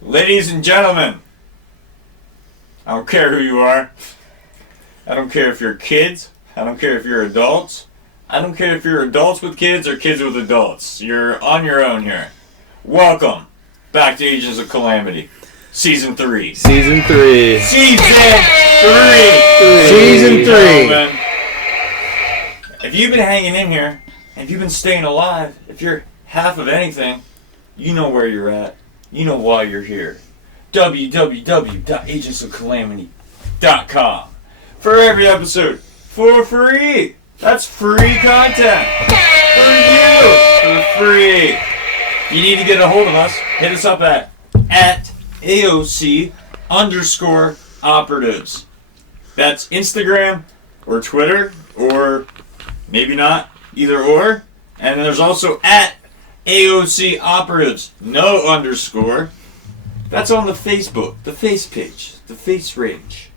Ladies and gentlemen, I don't care who you are. I don't care if you're kids. I don't care if you're adults. I don't care if you're adults with kids or kids with adults. You're on your own here. Welcome back to Agents of Calamity. Season 3. Season 3. Season 3. Season 3. Gentlemen. If you've been hanging in here, if you've been staying alive, if you're half of anything, you know where you're at. You know why you're here. www.agentsofcalamity.com. For every episode, for free. That's free content. For you. For free. If you need to get a hold of us, hit us up at AOC_operatives. That's Instagram or Twitter or maybe not, either or. And then there's also at AOC operatives, no underscore. That's on the Facebook, the face page, the face range,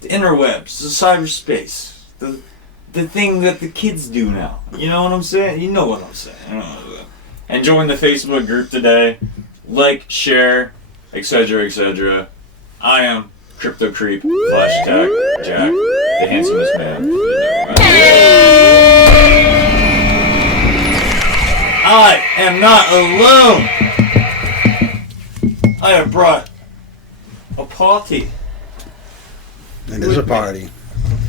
the interwebs, the cyberspace, the thing that the kids do now. You know what I'm saying? You know what I'm saying. And join the Facebook group today. Like, share, etc., etc. I am Crypto Creep, Flash Attack, Jack, the handsomest man. I am not alone. I have brought a party. It is a party.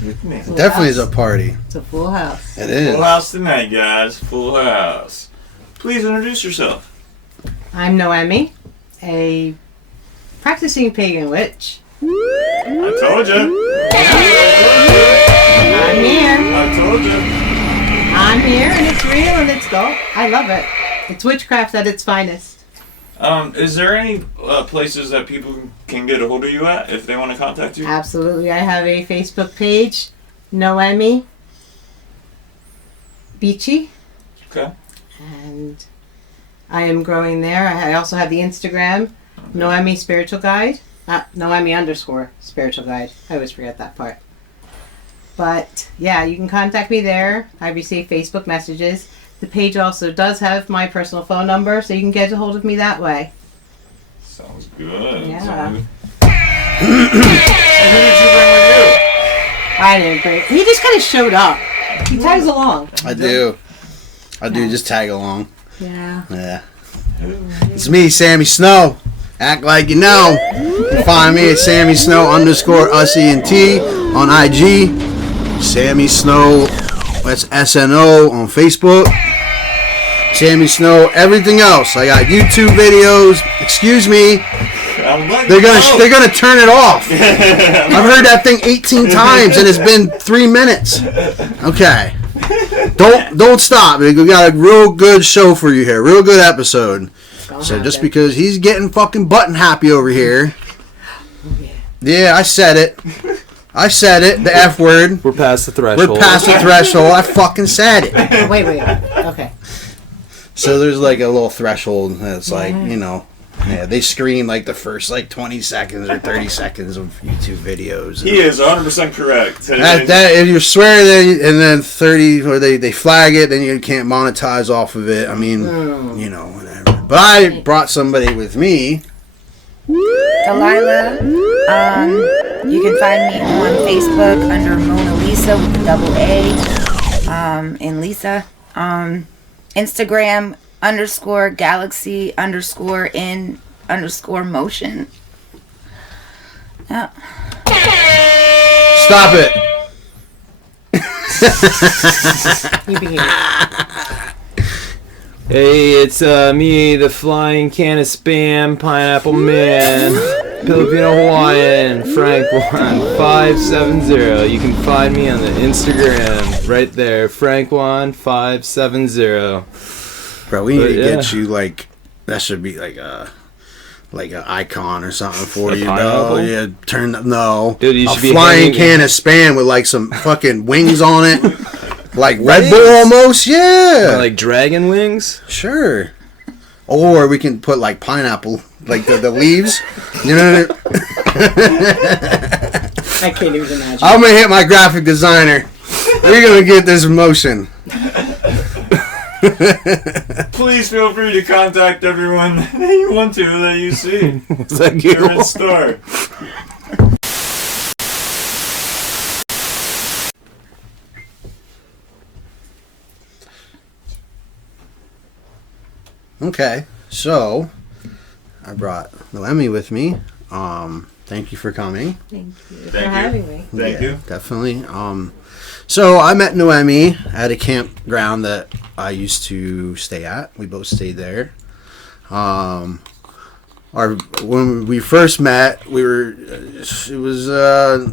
With me. It definitely is a party. It's a full house. It is. Full house tonight, guys. Full house. Please introduce yourself. I'm Noemi, a practicing pagan witch. I told you. I'm here. I told you. I'm here, and it's real, and it's dope. I love it. It's witchcraft at its finest. Is there any places that people can get a hold of you at if they want to contact you? Absolutely. I have a Facebook page, Noemi Beachy. Okay. And I am growing there. I also have the Instagram, Noemi Spiritual Guide. Noemi _ Spiritual Guide. I always forget that part. But yeah, you can contact me there. I receive Facebook messages. The page also does have my personal phone number, so you can get a hold of me that way. Sounds good. Yeah. Sounds good. And who did you bring with you? I didn't bring. He just kind of showed up. He tags along. I do. Just tag along. Yeah. Yeah. It's me, Sammy Snow. Act like you know. You can find me at Sammy Snow _USENT on IG. Sammy Snow, that's SNO on Facebook. Sammy Snow, everything else. I got YouTube videos. Excuse me. They're gonna turn it off. I've heard that thing 18 times and it's been 3 minutes. Okay. Don't stop. We got a real good show for you here. Real good episode. So just because he's getting fucking button happy over here. Yeah, I said it. The F word. We're past the threshold. I fucking said it. Wait. Okay. So there's like a little threshold that's like, they screen like the first like 20 seconds or 30 seconds of YouTube videos. He is 100% correct. That if you swear that, and then 30, or they flag it, then you can't monetize off of it. I mean, whatever. But I brought somebody with me. Delilah. You can find me on Facebook under Mona Lisa with the double A in Lisa. Instagram _galaxy_in_motion. Yeah. Stop it. You behave. Hey, it's me, the flying can of spam, pineapple man, Filipino Hawaiian, Frank1570. You can find me on the Instagram right there, Frank1570. Bro, we need to get you like, that should be like an icon or something for you, bro. Yeah, no. Dude, you should be flying can of spam with like some fucking wings on it. Like Red Bull almost, yeah. Like dragon wings? Sure. Or we can put like pineapple, like the leaves. You know what I can't even imagine. I'm going to hit my graphic designer. We're going to get this motion. Please feel free to contact everyone that you want to that you see. Thank You're you. in store. Okay, so I brought Noemi with me. Thank you for coming. Thank you for Thank you. having me. Thank you. Definitely. So I met Noemi at a campground that I used to stay at. We both stayed there. When we first met, it was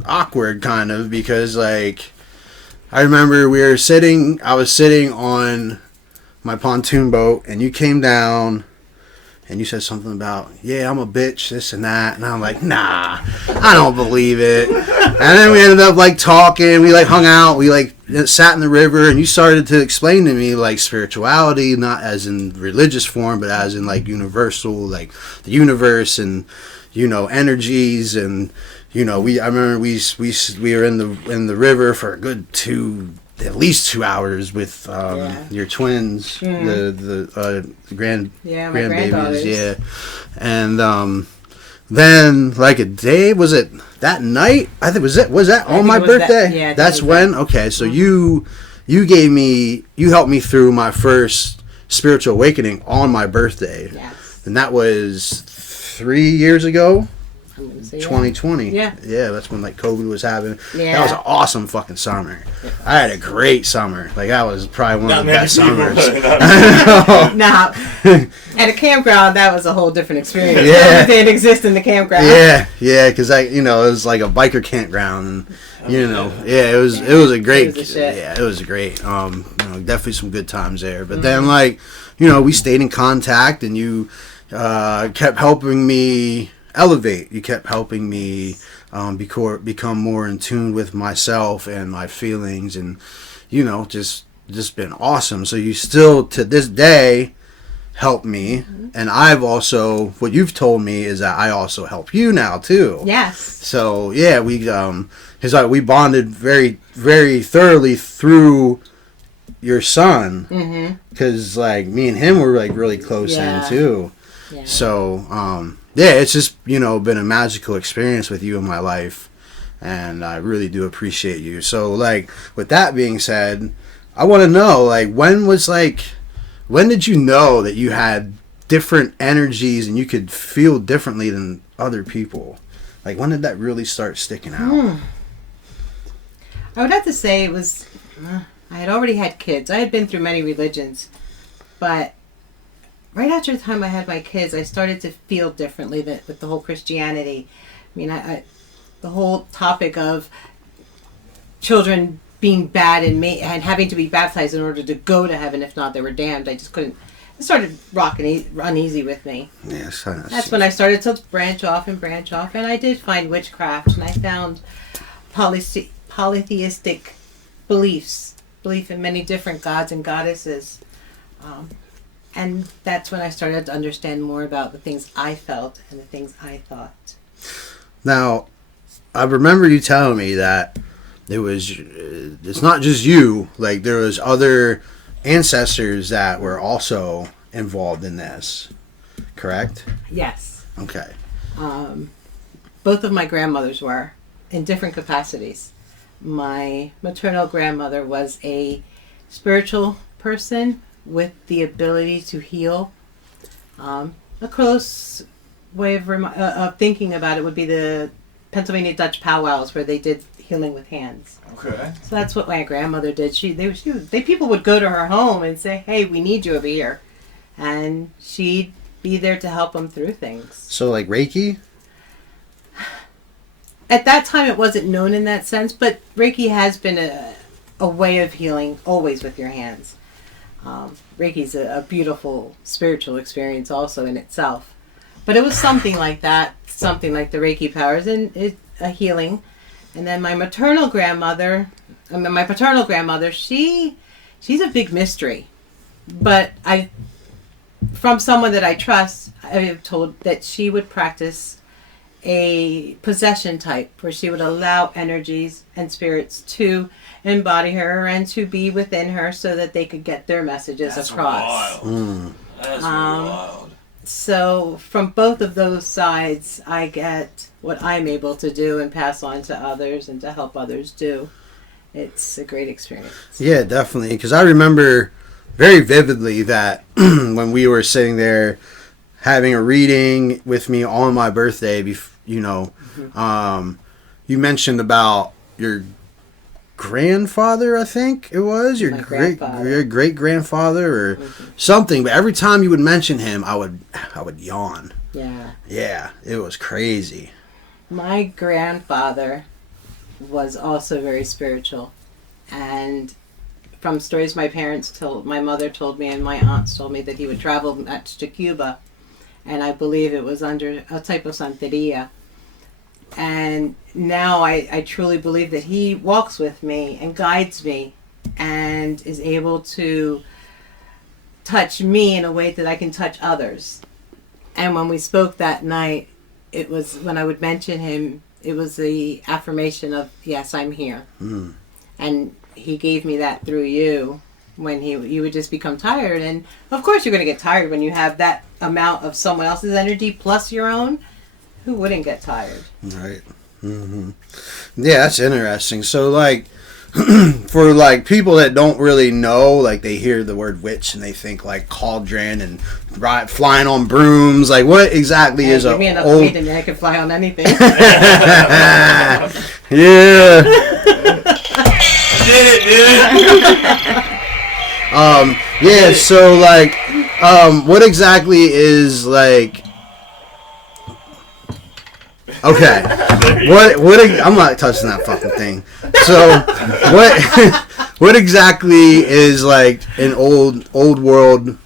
awkward kind of because like I remember I was sitting on my pontoon boat and you came down and you said something about, yeah, I'm a bitch, this and that. And I'm like, nah, I don't believe it. And then we ended up like talking. We like hung out. We like sat in the river and you started to explain to me like spirituality, not as in religious form, but as in like universal, like the universe and, you know, energies. And, you know, I remember we were in the river for a good at least 2 hours with your twins, the grandbabies, yeah. And then like a day, was it that night? I think was that on my birthday? That's when. Okay, so you helped me through my first spiritual awakening on my birthday. Yes. And that was 3 years ago. I'm gonna say 2020. Yeah. Yeah, that's when like COVID was happening. Yeah. That was an awesome fucking summer. I had a great summer. Like that was probably one of the best summers. Now, at a campground, that was a whole different experience. Yeah. It didn't exist in the campground. Yeah, because it was like a biker campground, and it was a great, It was the shit. yeah, it was great. Definitely some good times there. But then like, we stayed in contact, and you kept helping me elevate. You kept helping me become more in tune with myself and my feelings, and just been awesome. So you still to this day help me, and I've also, what you've told me is that I also help you now too. Yes. So yeah, we bonded very, very thoroughly through your son, because like me and him were like really close then too. Yeah. So it's just been a magical experience with you in my life, and I really do appreciate you. So like with that being said, I want to know like when did you know that you had different energies and you could feel differently than other people? Like when did that really start sticking out? I would have to say it was, I had already had kids. I had been through many religions, but right after the time I had my kids, I started to feel differently with the whole Christianity. I mean, the whole topic of children being bad and having to be baptized in order to go to heaven. If not, they were damned. I just couldn't. It started rocking uneasy with me. Yes, that's when I started to branch off, and I did find witchcraft, and I found polytheistic belief in many different gods and goddesses. And that's when I started to understand more about the things I felt and the things I thought. Now, I remember you telling me that it's not just you, like there was other ancestors that were also involved in this, correct? Yes. Okay. Both of my grandmothers were in different capacities. My maternal grandmother was a spiritual person with the ability to heal. A close way of thinking about it would be the Pennsylvania Dutch powwows, where they did healing with hands. Okay. So that's what my grandmother did. People would go to her home and say, "Hey, we need you over here," and she'd be there to help them through things. So like Reiki? At that time, it wasn't known in that sense, but Reiki has been a way of healing always with your hands. Reiki's a beautiful spiritual experience also in itself. But it was something like that, something like the Reiki powers, and a healing. And then my paternal grandmother, she's a big mystery. But from someone that I trust, I have told that she would practice a possession type where she would allow energies and spirits to embody her and to be within her so that they could get their messages across. Wild. That's wild. So from both of those sides, I get what I'm able to do and pass on to others and to help others do. It's a great experience. Yeah, definitely. Because I remember very vividly that when we were sitting there having a reading with me on my birthday, you mentioned about your grandfather, I think it was your great grandfather or something. But every time you would mention him, I would yawn. Yeah, it was crazy. My grandfather was also very spiritual, and from stories my mother told me and my aunts told me that he would travel much to Cuba, and I believe it was under a type of Santeria. And now I truly believe that he walks with me and guides me and is able to touch me in a way that I can touch others. And when we spoke that night, it was when I would mention him, it was the affirmation of, yes, I'm here. And he gave me that through you when you would just become tired. And of course you're going to get tired when you have that amount of someone else's energy plus your own. Who wouldn't get tired? Right. Yeah, that's interesting. So, like, for, like, people that don't really know, like, they hear the word witch and they think, like, cauldron and flying on brooms. Like, what exactly is give me enough weight and I can fly on anything. Yeah. Did it. Yeah, so, like, what exactly is, like... Okay, I'm not touching that fucking thing. So, what exactly is like an old world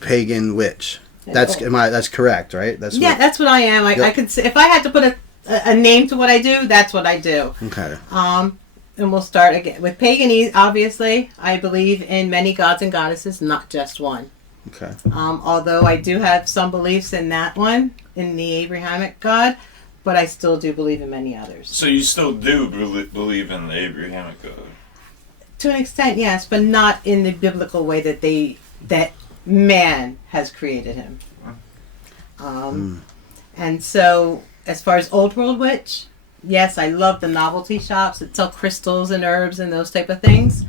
pagan witch? That's correct, right? That's what I am. I could say, if I had to put a name to what I do, that's what I do. Okay. And we'll start again with pagan. Obviously, I believe in many gods and goddesses, not just one. Okay. Although I do have some beliefs in that one, in the Abrahamic God. But I still do believe in many others. So you still do believe in the Abrahamic God? To an extent, yes, but not in the biblical way that man has created him. And so, as far as Old World Witch, yes, I love the novelty shops that sell crystals and herbs and those type of things.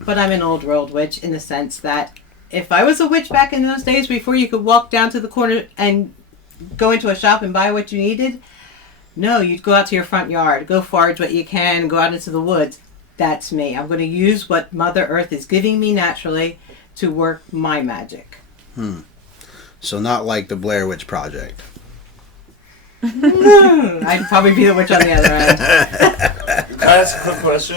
But I'm an Old World Witch in the sense that if I was a witch back in those days before you could walk down to the corner and go into a shop and buy what you needed... No, you'd go out to your front yard, go forage what you can, go out into the woods. That's me. I'm going to use what Mother Earth is giving me naturally to work my magic. So not like the Blair Witch Project. I'd probably be the witch on the other end. Can I ask a quick question?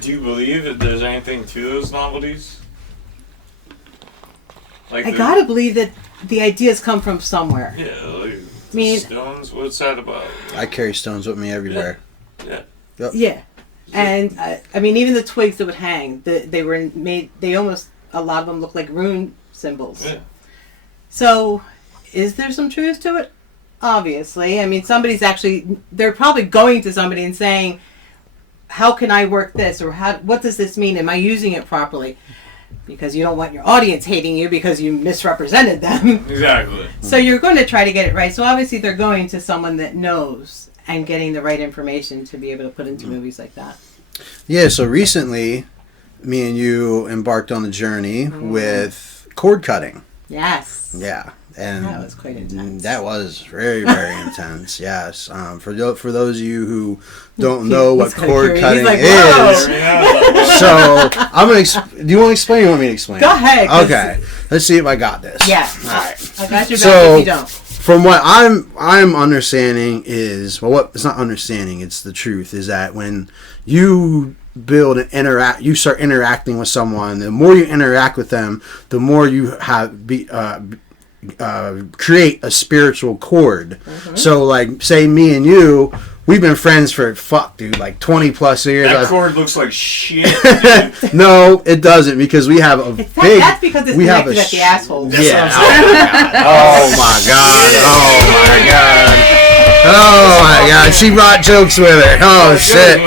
Do you believe that there's anything to those novelties? Like I gotta believe that the ideas come from somewhere. Yeah, like... mean, stones? What's that about? I carry stones with me everywhere. Yeah. Yep. Yeah. And I mean, even the twigs that would hang, they were made. They almost, a lot of them look like rune symbols. Yeah. So, is there some truth to it? Obviously. I mean, they're probably going to somebody and saying, "How can I work this?" or "What does this mean? Am I using it properly?" Because you don't want your audience hating you because you misrepresented them. Exactly. So you're going to try to get it right. So obviously they're going to someone that knows and getting the right information to be able to put into movies like that. Yeah, so recently, me and you embarked on a journey with cord cutting. Yes. Yeah. And that was quite intense. That was very, very intense, yes. For those of you who don't know what cord cutting is, so I'm going to... Do you want to explain or you want me to explain? Go ahead. Okay. Let's see if I got this. Yeah. All right. I got your back if you don't. From what I'm understanding is... Well, it's not understanding, it's the truth, is that when you build and you start interacting with someone, the more you interact with them, the more you have... create a spiritual cord. So, like, say me and you, we've been friends for like 20 plus years. That cord looks like shit. No, it doesn't, because we have a big. That's because it's connected at the asshole. Yeah. Oh my god. Oh my god. Oh my God, she brought jokes with her. Oh shit.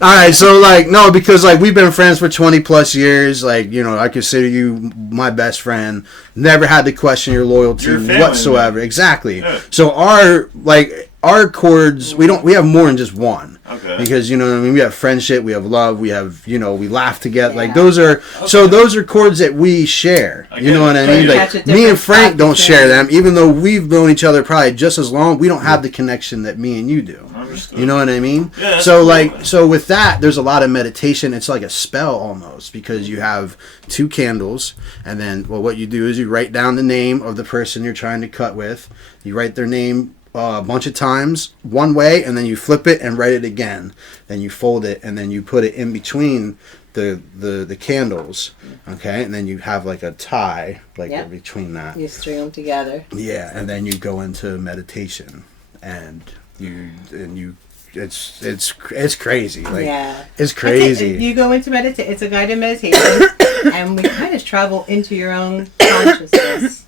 All right, so like no, because like we've been friends for 20 plus years. Like I consider you my best friend. Never had to question your loyalty whatsoever. Man. Exactly. Yeah. So our chords, we have more than just one. Okay. Because what I mean, we have friendship, we have love, we have we laugh together. Yeah. Like those are so those are chords that we share. You know what I mean? Like me and Frank don't share them, even though we've known each other probably just as long. We don't have the connection that me and you do. Understood. You know what I mean? Yeah, so with that, there's a lot of meditation. It's like a spell almost, because you have 2 candles, and then what you do is you write down the name of the person you're trying to cut with. You write their name a bunch of times one way, and then you flip it and write it again. Then you fold it, and then you put it in between the candles, okay, and then you have like a tie in between that. You string them together. Yeah, and then you go into meditation, and it's crazy. Like, it's crazy. You go into meditation. It's a guided meditation, and we kind of travel into your own consciousness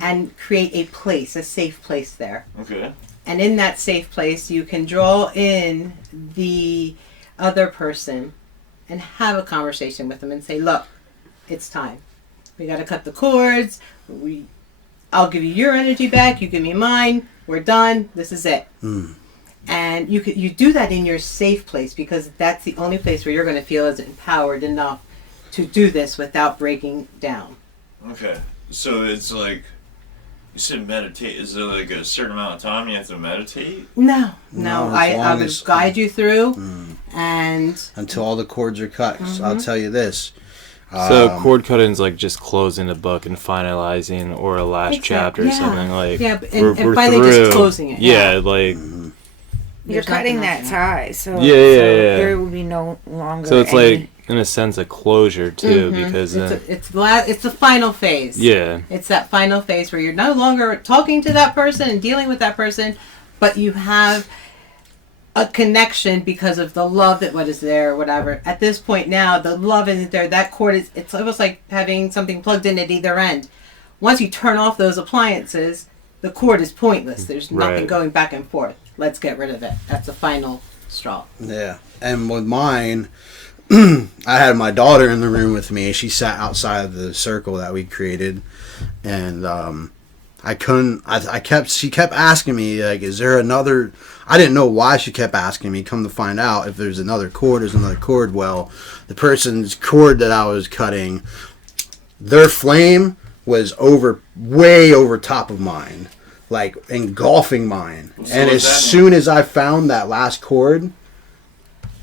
and create a safe place there. Okay. And in that safe place, you can draw in the other person and have a conversation with them and say, look, it's time. We got to cut the cords. I'll give you your energy back. You give me mine. We're done. This is it. And you do that in your safe place, because that's the only place where you're going to feel as empowered enough to do this without breaking down. Okay. So it's like, you said meditate. Is there like a certain amount of time you have to meditate? No. I would guide you through and until all the cords are cut. So I'll tell you this. So cord cutting is like just closing a book and finalizing, or a last chapter or something like. Yeah, and finally just closing it. Yeah, like. You're cutting that tie, so there will be no longer. So it's like, in a sense, a closure too, because it's the final phase. Yeah, it's that final phase where you're no longer talking to that person and dealing with that person, but you have a connection because of the love that what is there or whatever. At this point now, the love isn't there. That cord it's almost like having something plugged in at either end. Once you turn off those appliances, the cord is pointless. There's nothing going back and forth. Let's get rid of it. That's the final straw. Yeah. And with mine, I had my daughter in the room with me. She sat outside of the circle that we created. And she kept asking me, like, is there another... I didn't know why she kept asking me. Come to find out, if there's another cord, there's another cord. Well, the person's cord that I was cutting, their flame was way over top of mine. Like engulfing mine. So and as soon as I found that last cord,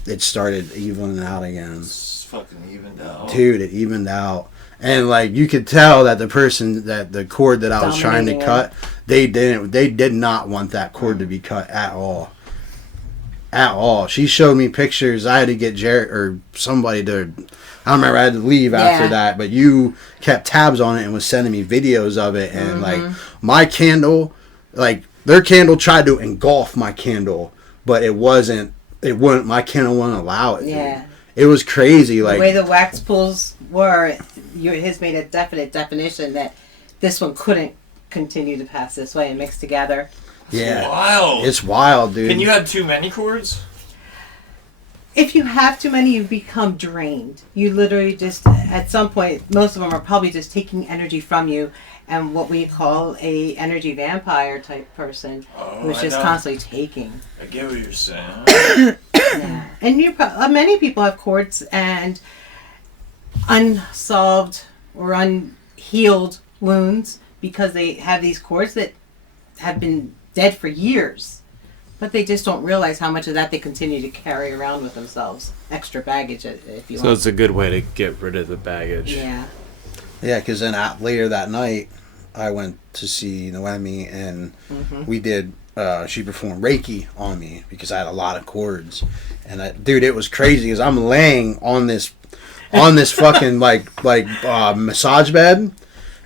it started evening out again. It's fucking evened out. Dude, it evened out. And like you could tell that the person that the cord that I was trying to cut, they did not want that cord to be cut at all. At all. She showed me pictures. I had to get Jared or somebody to, I don't remember, I had to leave after that, but you kept tabs on it and was sending me videos of it. And like my candle, like their candle tried to engulf my candle, but my candle wouldn't allow it. Yeah. Dude. It was crazy. Like the way the wax pulls were, his made a definite definition that this one couldn't continue to pass this way and mix together. Yeah. Wild. It's wild, dude. Can you have too many cords? If you have too many, you become drained. You literally just, at some point, most of them are probably just taking energy from you, and what we call a energy vampire type person, who's just constantly taking. I get what you're saying. Yeah. And many people have cords and unsolved or unhealed wounds because they have these cords that have been dead for years. But they just don't realize how much of that they continue to carry around with themselves. Extra baggage, if you want. So it's a good way to get rid of the baggage. Yeah. Yeah, because then later that night, I went to see Noemi, and we did, she performed Reiki on me because I had a lot of cords. And dude, it was crazy because I'm laying on this fucking massage bed,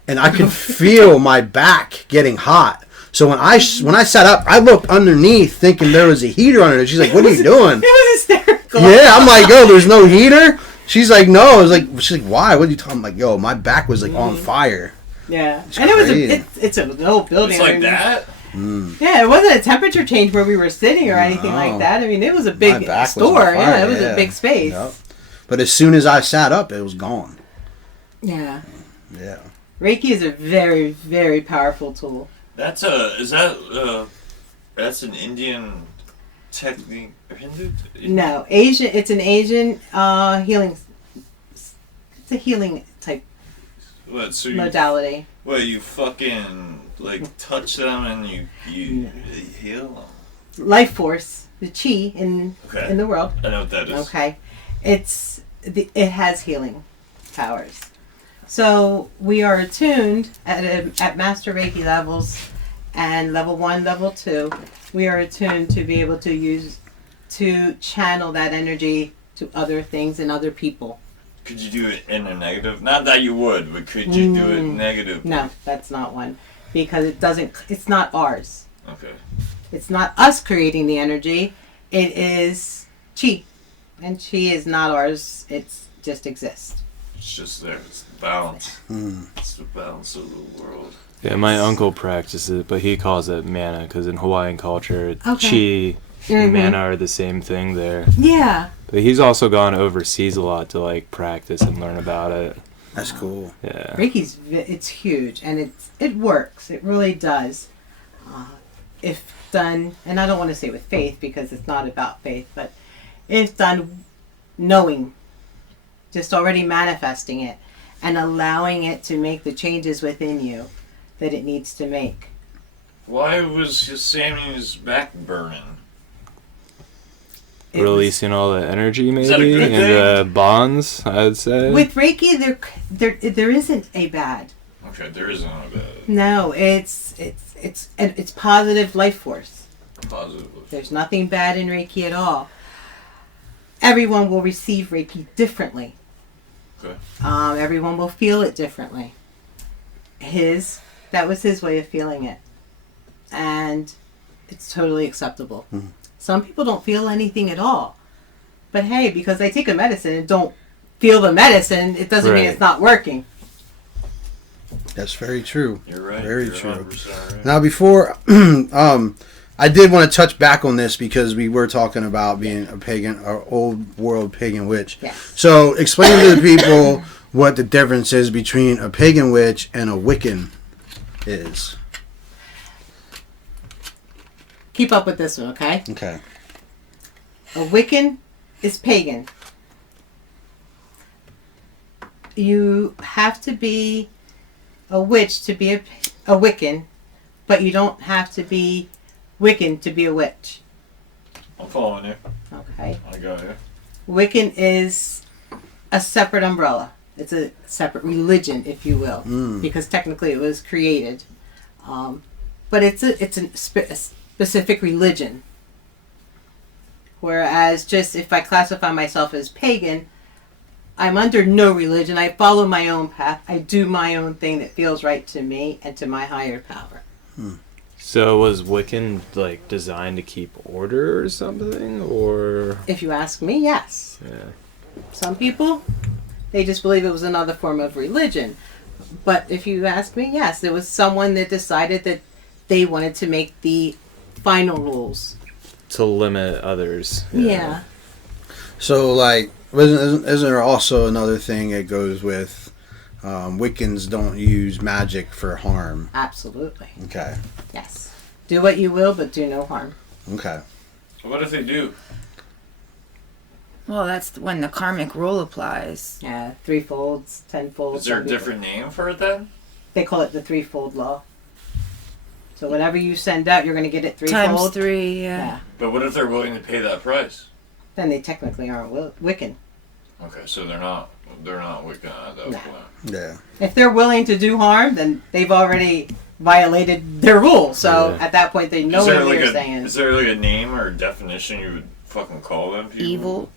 and I could feel my back getting hot. So when I sat up, I looked underneath thinking there was a heater under it. She's like, "What are you doing?" It was hysterical. Yeah, I'm like, "Yo, there's no heater." She's like, "No." I was like, "She's like, why? What are you talking?" I'm like, "Yo, my back was like on fire." Yeah, it's and crazy. it's an old building. It's like that. Yeah, it wasn't a temperature change where we were sitting or anything like that. I mean, it was a big store. Yeah, it was a big space. Yep. But as soon as I sat up, it was gone. Yeah. Yeah. Reiki is a very, very powerful tool. That's an Indian technique or Hindu? No, Asian. It's an Asian healing. It's a healing type What? So modality. you fucking like touch them and you heal them? Life force, the chi in the world. I know what that is. Okay, it has healing powers. So we are attuned at Master Reiki levels and level 1, level 2. We are attuned to be able to channel that energy to other things and other people. Could you do it in a negative? Not that you would, but could you do it negative? No, that's not one. Because it's not ours. Okay. It's not us creating the energy. It is chi. And chi is not ours. It just exists. It's just there. It's the balance. It's the balance of the world. Yeah, my uncle practices it, but he calls it mana because in Hawaiian culture, Okay. chi and mana are the same thing there. Yeah. But he's also gone overseas a lot to like practice and learn about it. That's cool. Yeah. It's huge and it works. It really does. If done, and I don't want to say with faith because it's not about faith, but if done knowing, just already manifesting it and allowing it to make the changes within you that it needs to make. Why was Sammy's back burning? Releasing all the energy, maybe, that a good and the bonds, I would say. With Reiki, there isn't a bad. Okay, there isn't a bad. No, it's positive life force. Positive. There's nothing bad in Reiki at all. Everyone will receive Reiki differently. Okay. Everyone will feel it differently. That was his way of feeling it. And it's totally acceptable. Mm-hmm. Some people don't feel anything at all. But hey, because they take a medicine and don't feel the medicine, it doesn't mean it's not working. That's very true. You're right. Very true. Right. Now, before, I did want to touch back on this because we were talking about being a pagan, or old world pagan witch. Yes. So, explain to the people what the difference is between a pagan witch and a Wiccan is. Keep up with this one, okay? Okay. A Wiccan is pagan. You have to be a witch to be a Wiccan, but you don't have to be Wiccan to be a witch. I'm following you. Okay. I got you. Wiccan is a separate umbrella. It's a separate religion, if you will, because technically it was created. But it's a specific religion. Whereas just if I classify myself as pagan, I'm under no religion. I follow my own path. I do my own thing that feels right to me and to my higher power. So was Wiccan like designed to keep order or something, or? If you ask me, yes. Yeah. Some people, they just believe it was another form of religion. But if you ask me, yes, there was someone that decided that they wanted to make the final rules. To limit others. Yeah. So, like, isn't there also another thing that goes with Wiccans don't use magic for harm? Absolutely. Okay. Yes. Do what you will, but do no harm. Okay. What if they do? Well, that's when the karmic rule applies. Yeah, 3-folds, 10-folds. Is there a different name for it then? They call it the 3-fold law. So whatever you send out, you're going to get it 3-fold. Times 3, yeah. But what if they're willing to pay that price? Then they technically aren't Wiccan. Okay, so they're not Wiccan at that point. Yeah. If they're willing to do harm, then they've already violated their rule. So at that point, they know what they're saying. Is there like a name or a definition you would fucking call them people? Evil.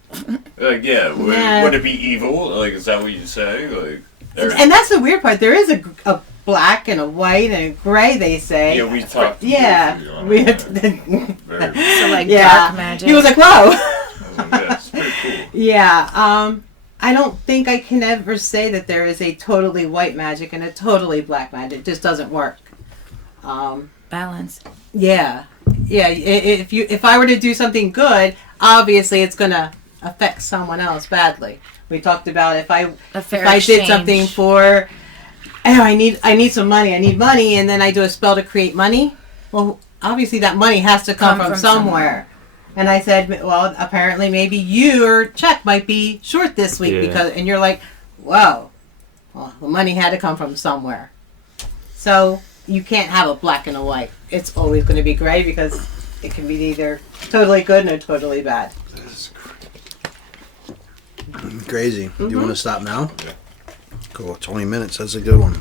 Like, would it be evil? Like, is that what you say? Like, and that's the weird part. There is a black and a white and a gray, they say. Yeah, we talked. Yeah. We have to, so like dark magic. He was like, whoa. Yeah, it's pretty cool. Yeah. I don't think I can ever say that there is a totally white magic and a totally black magic. It just doesn't work. But balance. Yeah. If I were to do something good, obviously it's gonna affect someone else badly. We talked about if I did something for, I need some money. I need money, and then I do a spell to create money. Well, obviously that money has to come from somewhere. And I said, well, apparently maybe your check might be short this week and you're like, whoa, well, the money had to come from somewhere. So you can't have a black and a white. It's always going to be gray because it can be either totally good or totally bad. Crazy. Do you want to stop now? Cool. 20 minutes. That's a good one.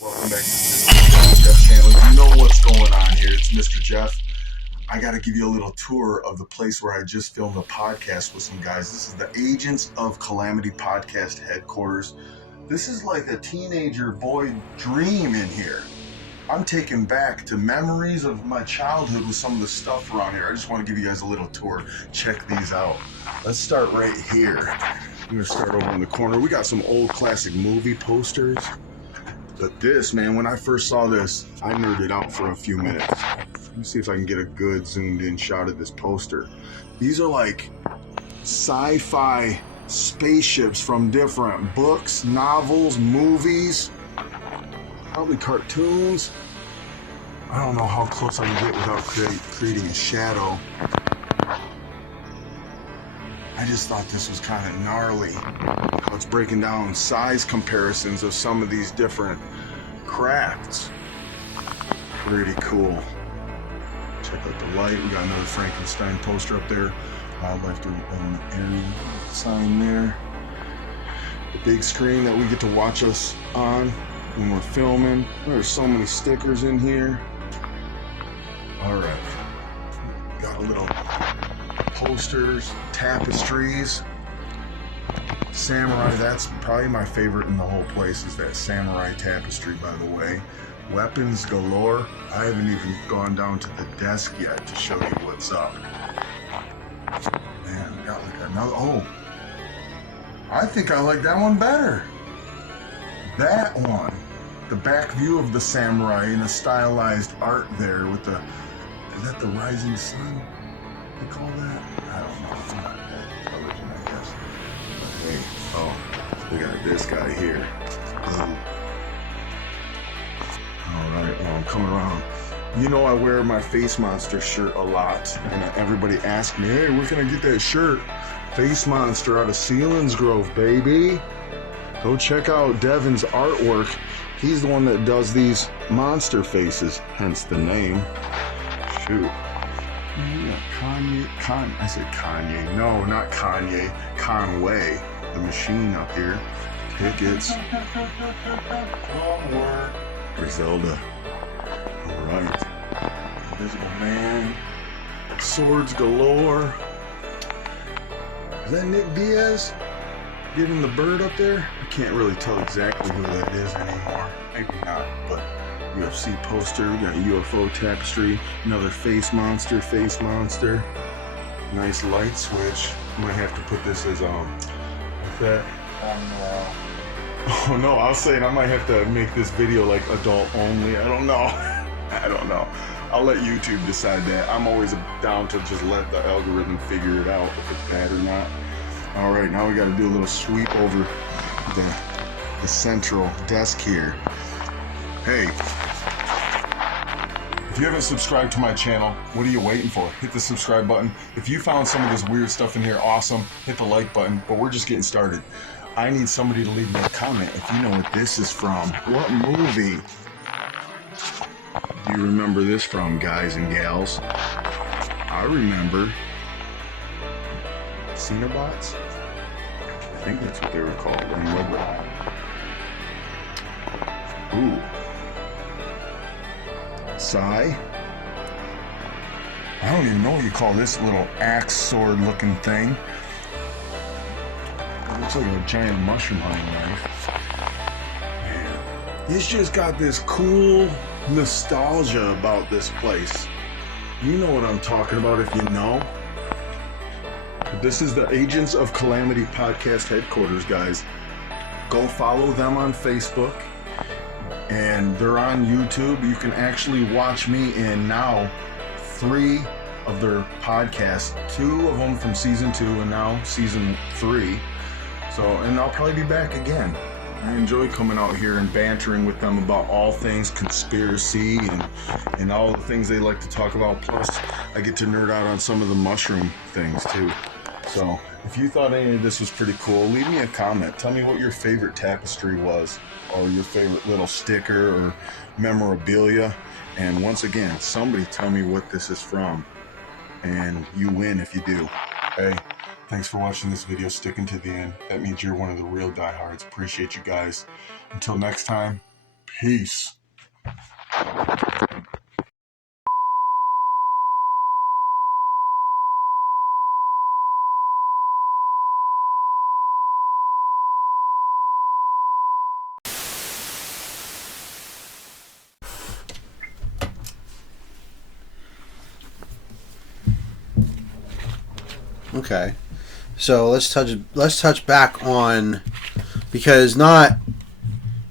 Welcome back to the Jeff channel. You know what's going on here. It's Mr. Jeff. I got to give you a little tour of the place where I just filmed a podcast with some guys. This is the Agents of Calamity podcast headquarters. This is like a teenager boy dream in here. I'm taken back to memories of my childhood with some of the stuff around here. I just want to give you guys a little tour. Check these out. Let's start right here. I'm going to start over in the corner. We got some old classic movie posters. But this, man, when I first saw this, I nerded out for a few minutes. Let me see if I can get a good zoomed in shot of this poster. These are like sci-fi spaceships from different books, novels, movies, probably cartoons. I don't know how close I can get without creating a shadow. I just thought this was kind of gnarly. How it's breaking down size comparisons of some of these different crafts. Pretty cool. Check out the light. We got another Frankenstein poster up there. Wildlife area sign there. The big screen that we get to watch us on when we're filming. There's so many stickers in here. All right. Got a little posters, tapestries, samurai. That's probably my favorite in the whole place, is that samurai tapestry, by the way. Weapons galore. I haven't even gone down to the desk yet to show you what's up. Man, we got like another. Oh, I think I like that one better. That one. The back view of the samurai in a stylized art there with the. Is that the rising sun? They call that? I don't know. It's not television, I guess. But hey, oh, we got this guy here. Alright, well, I'm coming around. You know I wear my Face Monster shirt a lot, and everybody asks me, hey, where can I get that shirt? Face Monster out of Selinsgrove, baby. Go check out Devin's artwork. He's the one that does these monster faces, hence the name. Shoot. I said Kanye. No, not Kanye. Conway. The machine up here. Tickets. Griselda. Alright. Invisible Man. Swords galore. Is that Nick Diaz? Giving the bird up there? I can't really tell exactly who that is anymore. Maybe not, but UFC poster. We got UFO tapestry. Another Face Monster. Nice light switch. I might have to put this as what's that? Oh no, I was saying I might have to make this video like adult only. I don't know. I'll let YouTube decide that. I'm always down to just let the algorithm figure it out if it's bad or not. All right, now we got to do a little sweep over the central desk here. Hey, if you haven't subscribed to my channel, what are you waiting for? Hit the subscribe button. If you found some of this weird stuff in here awesome, hit the like button, but we're just getting started. I need somebody to leave me a comment if you know what this is from. What movie do you remember this from, guys and gals? I remember Cenobots? I think that's what they were called. Ooh. Sai? I don't even know what you call this little axe sword looking thing. It looks like a giant mushroom hunting knife. Man, it's just got this cool nostalgia about this place. You know what I'm talking about if you know. This is the Agents of Calamity podcast headquarters, guys. Go follow them on Facebook, and they're on YouTube. You can actually watch me in now 3 of their podcasts, 2 of them from season 2 and now season 3. So, and I'll probably be back again. I enjoy coming out here and bantering with them about all things conspiracy and all the things they like to talk about. Plus, I get to nerd out on some of the mushroom things too. So, if you thought any of this was pretty cool, leave me a comment. Tell me what your favorite tapestry was, or your favorite little sticker or memorabilia. And once again, somebody tell me what this is from. And you win if you do. Hey, thanks for watching this video, sticking to the end. That means you're one of the real diehards. Appreciate you guys. Until next time, peace. Okay, so let's touch back on, because not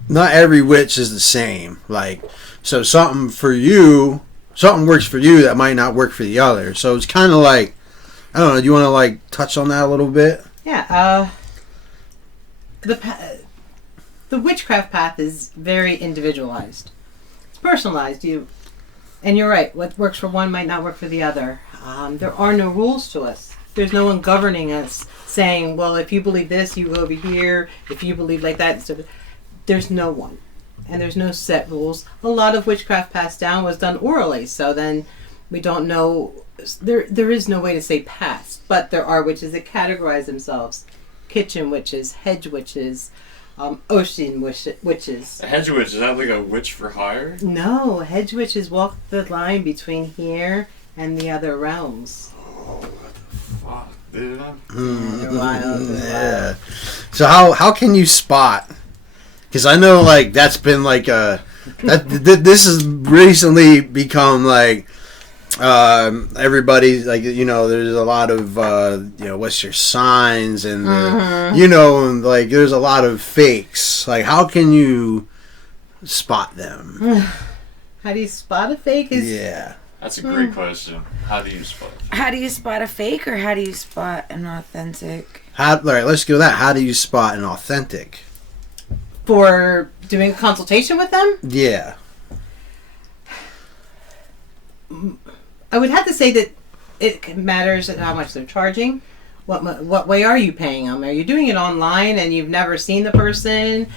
every witch is the same. Like, so something works for you that might not work for the other. So it's kind of like, I don't know. Do you want to like touch on that a little bit? Yeah. The witchcraft path is very individualized. It's personalized. And you're right. What works for one might not work for the other. There are no rules to us. There's no one governing us saying, well, if you believe this, you go over here. If you believe like that. So there's no one. And there's no set rules. A lot of witchcraft passed down was done orally. So then we don't know. There is no way to say past. But there are witches that categorize themselves. Kitchen witches, hedge witches, ocean witches. A hedge witch, is that like a witch for hire? No, hedge witches walk the line between here and the other realms. Fuck, dude. Yeah. So how can you spot? Because I know like that's been like this has recently become like everybody, like, there's a lot of what's your signs and and like there's a lot of fakes. Like, how can you spot them? How do you spot a fake? That's a great question. How do you spot? How do you spot a fake, or how do you spot an authentic? All right, let's go with that. How do you spot an authentic? For doing a consultation with them? Yeah. I would have to say that it matters how much they're charging. What way are you paying them? Are you doing it online and you've never seen the person?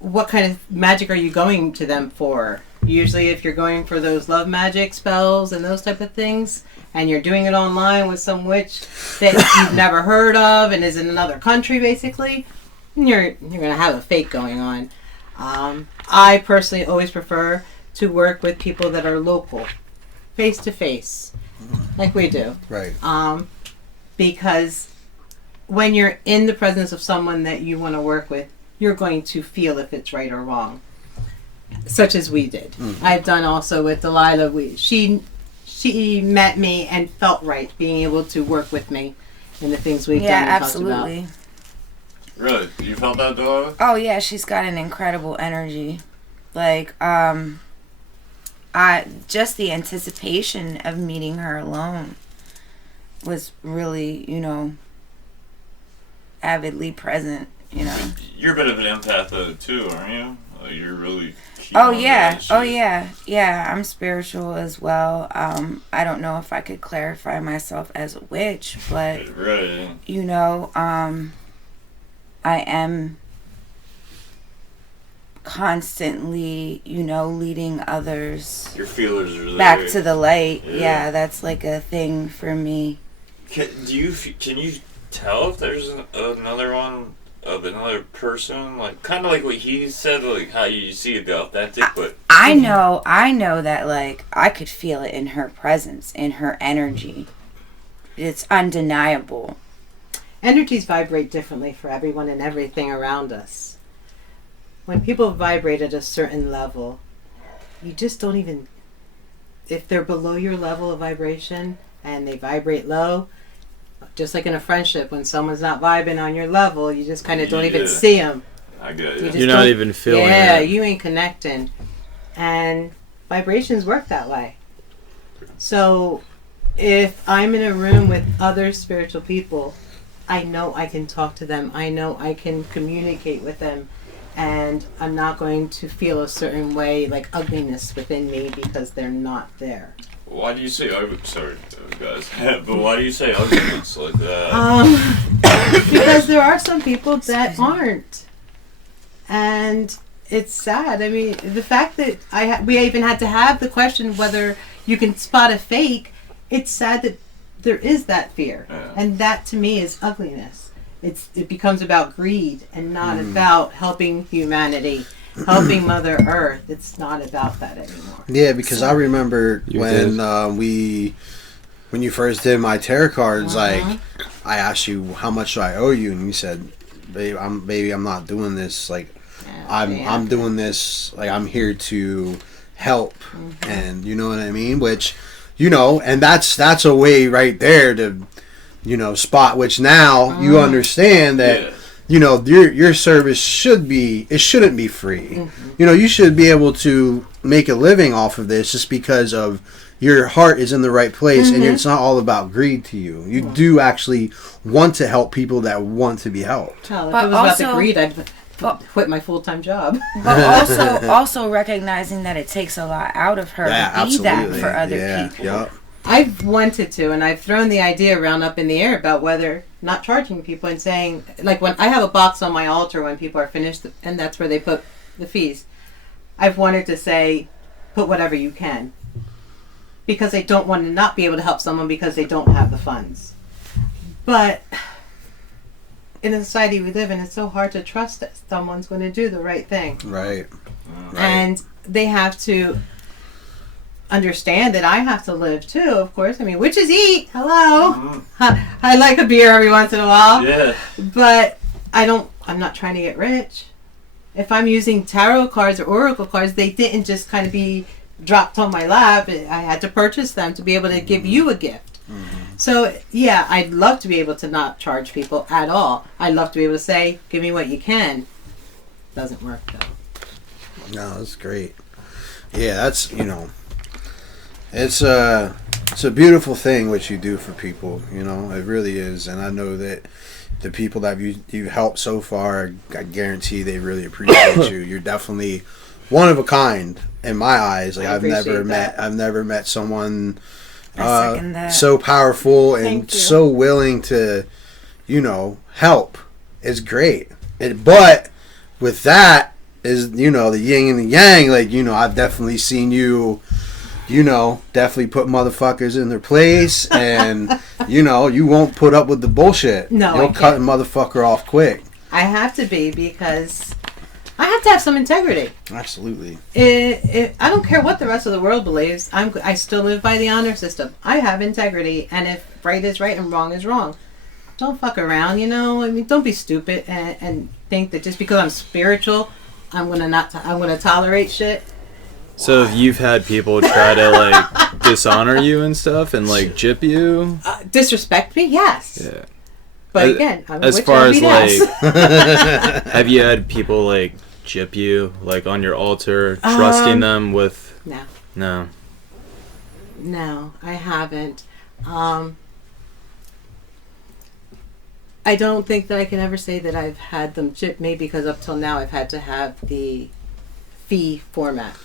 What kind of magic are you going to them for? Usually if you're going for those love magic spells and those type of things, and you're doing it online with some witch that you've never heard of and is in another country, basically, you're going to have a fake going on. I personally always prefer to work with people that are local, face to face, like we do. Right. Because when you're in the presence of someone that you want to work with, you're going to feel if it's right or wrong, such as we did. I've done also with Delilah. She met me and felt right, being able to work with me in the things we've done and absolutely. talked about. Really? You felt that, Delilah? Oh yeah, she's got an incredible energy. Like, just the anticipation of meeting her alone was really, avidly present, You're a bit of an empath though too, aren't you? Like, you're really keen Oh on yeah. that shit. Oh yeah. Yeah, I'm spiritual as well. I don't know if I could clarify myself as a witch, but Right. I am constantly, leading others Your feelers are there. back to the light. Yeah. Yeah, that's like a thing for me. Can you tell if there's another one of another person, like kind of like what he said, like how you see it, the authentic, but I know that, like, I could feel it in her presence, in her energy. It's undeniable. Energies vibrate differently for everyone and everything around us. When people vibrate at a certain level, you just don't even, if they're below your level of vibration and they vibrate low, Just like in a friendship, when someone's not vibing on your level, you just kind of don't even Yeah. see them. I get it. You're not even feeling Yeah, it. you ain't connecting. And vibrations work that way. So if I'm in a room with other spiritual people, I know I can talk to them. I know I can communicate with them. And I'm not going to feel a certain way, like ugliness within me, because they're not there. Why do you say ugly? Sorry, guys. But why do you say ugliness like that? Because there are some people that aren't. And it's sad. I mean, the fact that we even had to have the question whether you can spot a fake, it's sad that there is that fear. Yeah. And that to me is ugliness. It becomes about greed and not about helping humanity, helping Mother Earth. It's not about that anymore. Yeah, because I remember You when did. when you first did my tarot cards, like I asked you how much do I owe you, and you said, "Babe, I'm not doing this. Like I'm doing this. Like I'm here to help." And you know what I mean? Which, and that's a way right there to, spot. Which now you understand that. Yeah. Your service shouldn't be free. You should be able to make a living off of this just because of your heart is in the right place and it's not all about greed to you. You do actually want to help people that want to be helped. Hell, if But it was about the also- greed, I'd quit my full-time job. But also recognizing that it takes a lot out of her to be that for other people. Yep. I've wanted to, and I've thrown the idea around up in the air about whether not charging people and saying, like when I have a box on my altar when people are finished, and that's where they put the fees. I've wanted to say, put whatever you can. Because I don't want to not be able to help someone because they don't have the funds. But in the society we live in, it's so hard to trust that someone's going to do the right thing. Right. And they have to understand that I have to live too, of course. I mean, witches eat. Hello. I like a beer every once in a while. Yeah. But I'm not trying to get rich. If I'm using tarot cards or oracle cards, they didn't just kind of be dropped on my lap. I had to purchase them to be able to give you a gift. So, yeah, I'd love to be able to not charge people at all. I'd love to be able to say, give me what you can. Doesn't work, though. No, that's great. Yeah, that's, it's a beautiful thing what you do for people, it really is. And I know that the people that you've helped so far, I guarantee they really appreciate you. You're definitely one of a kind in my eyes. Like I've never met someone I second that. so powerful and Thank you. so willing to, help. It's great. But with that is, the yin and the yang. Like, I've definitely seen you, definitely put motherfuckers in their place, and you won't put up with the bullshit. No, you'll I cut a can't. motherfucker off quick. I have to be because I have to have some integrity. Absolutely. I don't care what the rest of the world believes. I still live by the honor system. I have integrity, and if right is right and wrong is wrong, don't fuck around. I mean, don't be stupid and think that just because I'm spiritual, I'm gonna tolerate shit. So if you've had people try to dishonor you and stuff and jip you, Disrespect me, yes. yeah. But As- again, I'm a as witch, far I'll as beat ass. have you had people jip you on your altar, trusting them with? No, No. I haven't. I don't think that I can ever say that I've had them chip me because up till now I've had to have the fee format.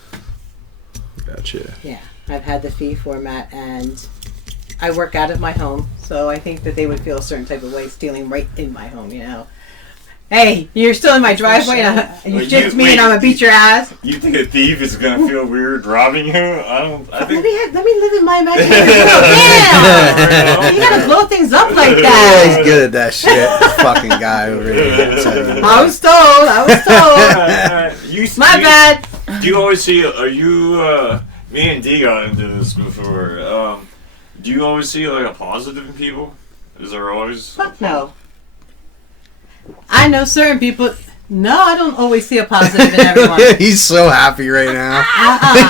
Gotcha. Yeah, I've had the fee format, and I work out of my home, so I think that they would feel a certain type of way stealing right in my home. Hey, you're still in my driveway, and you Wait, chipped me, wait. and I'm gonna beat your ass. You think a thief is gonna feel weird robbing you? I think. Let me live in my imagination. Damn! You gotta blow things up like Yeah, that. he's good at that shit. Fucking guy over here. I tell you. I was told. My bad. Do you always see? Are you? Me and D got into this before. Do you always see a positive in people? Is there always? Fuck no. I know certain people. No, I don't always see a positive in everyone. He's so happy right now.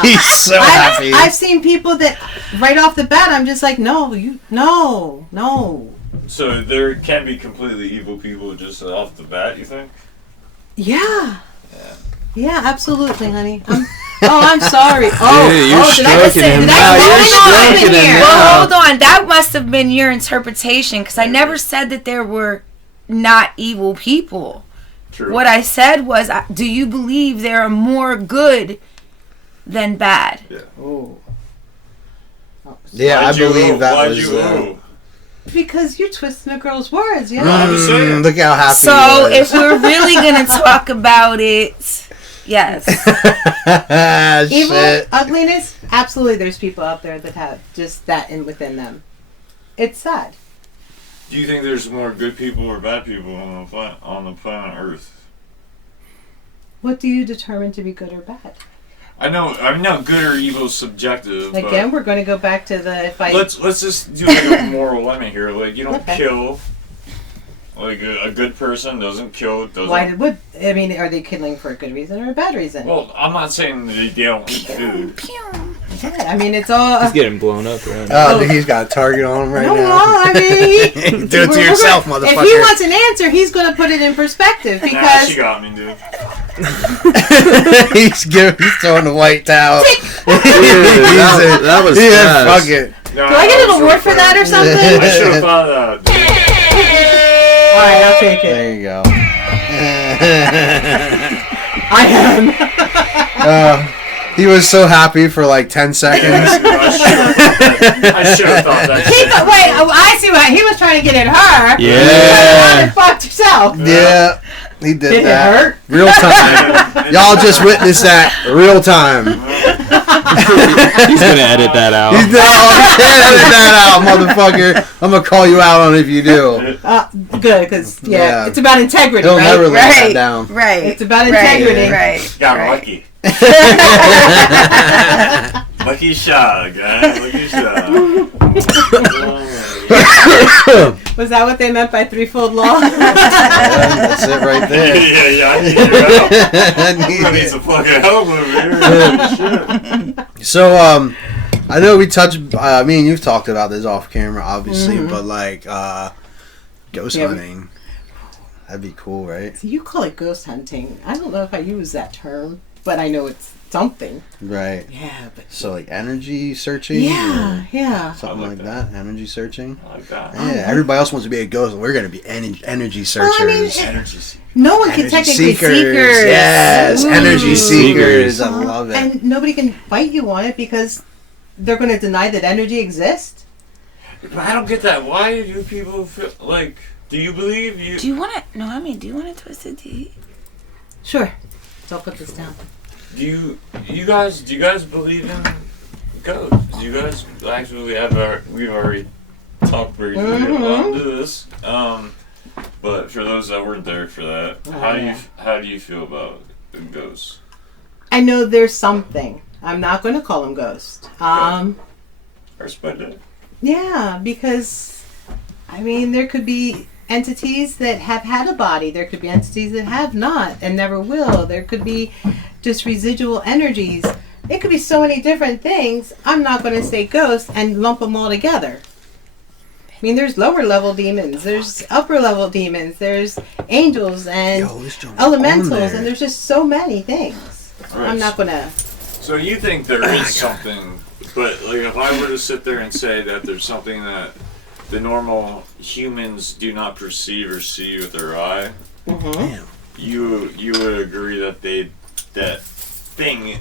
He's so happy. I've seen people that right off the bat, I'm just like, no. So there can be completely evil people just off the bat, you think? Yeah. Yeah, absolutely, honey. I'm sorry. Oh, Dude, you're did I just stroking say, him did now. I You're say stroking him here? now. Well, hold on. That must have been your interpretation, because I never said that there were not evil people. True. What I said was, do you believe there are more good than bad? Oh. Yeah, I Why'd you believe owe? that Why'd was. you owe? Because you're twisting a girl's words, yeah. I'm just saying. Look how happy. So he was. if we're really going to talk about it, yes. Evil, Shit. ugliness, absolutely there's people out there that have just that within them. It's sad. Do you think there's more good people or bad people on the planet Earth? What do you determine to be good or bad? I know good or evil is subjective. Again, we're going to go back to the fight. Let's just do like a moral limit here. Like, you don't Okay. kill. Like a good person doesn't kill. Doesn't. Why would I mean? Are they killing for a good reason or a bad reason? Well, I'm not saying they don't eat food. Yeah, I mean it's all. He's getting blown up around here. Oh, dude, he's got a target on him right no, now. I mean, Do it to yourself, motherfucker. If he wants an answer, he's going to put it in perspective Nah, because she got me, dude. he's throwing the white towel. that was fast. Fuck it. No, do I get an award for that or something? I should have thought of that. All right, I'll take it. There you go. I am. He was so happy for like 10 seconds. I should have thought that. Wait, I see what he was trying to get at her. Yeah. You fucked yourself. Yeah, he did Did it that. hurt? Real time. Y'all just witnessed that real time. He's gonna edit that out. You edit that out, motherfucker. I'm gonna call you out on it if you do. Good, because Yeah. it's about integrity, He'll right? never let that Right. down. Right. It's about integrity. Right. Got right. lucky. Lucky shot, guys. Lucky shot. Was that what they meant by threefold law? That's it right there. yeah, I need your help. I need So, some fucking help over here. I know we touched. Me and you've talked about this off camera, obviously, but like ghost Yeah. hunting. That'd be cool, right? So you call it ghost hunting. I don't know if I use that term, but I know it's something. Right. Yeah, but So like energy searching. yeah, or yeah. something I like like that. Energy searching. I like that. Yeah, everybody else wants to be a ghost, and we're gonna be energy searchers. Well, I mean, Energy seeker. No one can Energy technically seekers. Yes, Ooh. energy seekers. I Uh-huh. love it. And nobody can fight you on it because they're going to deny that energy exists. But I don't get that. Why do people feel like? Do you believe you? Do you want to? No, I mean, do you want to twist it deep? Sure. So I'll put this down. Do you guys believe in ghosts? Do you guys actually we've already talked briefly about this. But for those that weren't there for that, how do you feel about ghosts? I know there's something. I'm not going to call them ghosts. I respect it. Yeah, because I mean there could be entities that have had a body. There could be entities that have not and never will. There could be just residual energies. It could be so many different things. I'm not going to say ghosts and lump them all together. I mean, there's lower level demons. There's upper level demons. There's angels and Yo, this joint is elementals, on there. and there's just so many things. Right. I'm not going to. So you think there is something, but like if I were to sit there and say that there's something that the normal humans do not perceive or see with their eye, Damn. you would agree that that thing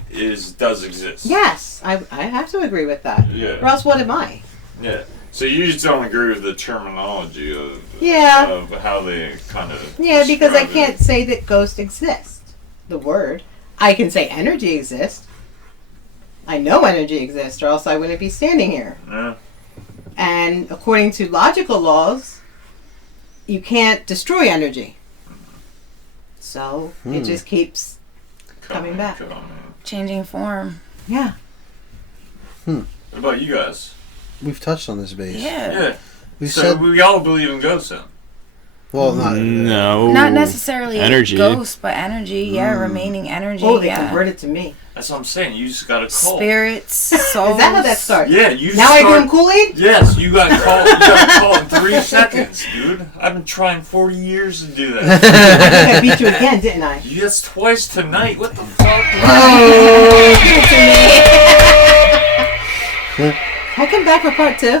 does exist. Yes, I have to agree with that. Yeah. Or else what am I? Yeah. So you just don't agree with the terminology of how they kind of Yeah, because I describe can't it. say that ghost exists. The word. I can say energy exists. I know energy exists, or else I wouldn't be standing here. Yeah. And according to logical laws, you can't destroy energy. So it just keeps coming back. Changing form. Yeah. What about you guys? We've touched on this base. Yeah. Yeah. We So said, we all believe in ghosts then. well, not No. Not necessarily Energy. ghosts, but energy. Yeah, remaining energy. Oh, they yeah. converted to me. That's what I'm saying. You just got a call. Spirits, souls. Is that how that starts? Yeah, you Now I start, doing Kool-Aid? Yes, you got called. You got called 3 seconds, dude. I've been trying 40 years to do that. I think I beat you again, didn't I? Yes, twice tonight. What the fuck? I come back for part 2.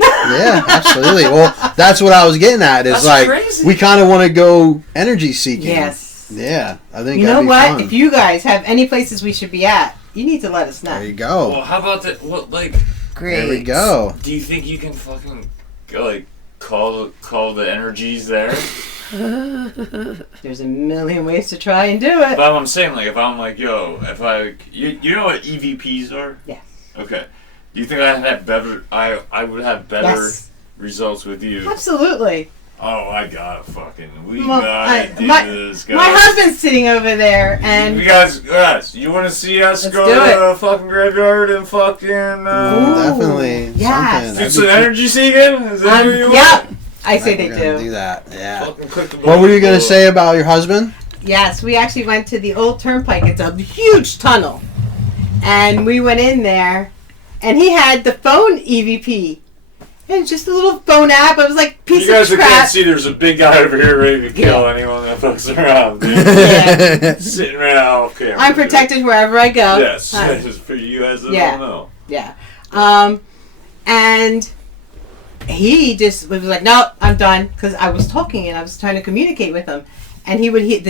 Yeah, absolutely. Well, that's what I was getting at. Is That's like crazy. we kind of want to go energy seeking. Yes. Yeah, I think You that'd know be what? fun. If you guys have any places we should be at, you need to let us know. There you go. Well, how about that? What, like, Great. There we go. do you think you can fucking, like, call the energies there? There's a million ways to try and do it. But I'm saying, like, if I'm like, yo, if I, you know what EVPs are? Yes. Okay. Do you think I had better? I would have better Yes. results with you. Absolutely. Oh, I gotta fucking. We Well, gotta do this, guys. my husband's sitting over there, and You guys, you want to see us Let's go do to it. the fucking graveyard and fucking Ooh, Definitely. yes. Something. do some energy seeking? Is that what you want? yep. I say they We're gonna do. do that. Yeah. Fucking click the What were you gonna button. say about your husband? Yes, we actually went to the old turnpike. It's a huge tunnel, and we went in there, and he had the phone EVP. And just a little phone app. It was like piece You guys of that can't crap. see, there's a big guy over here ready to kill anyone that fucks around. Dude. Yeah. Sitting right off camera. I'm protected wherever I go. Yes, Uh, just for you guys that Yeah. don't know. Yeah. And he just was like, no, I'm done. Because I was talking and I was trying to communicate with him. And he would hit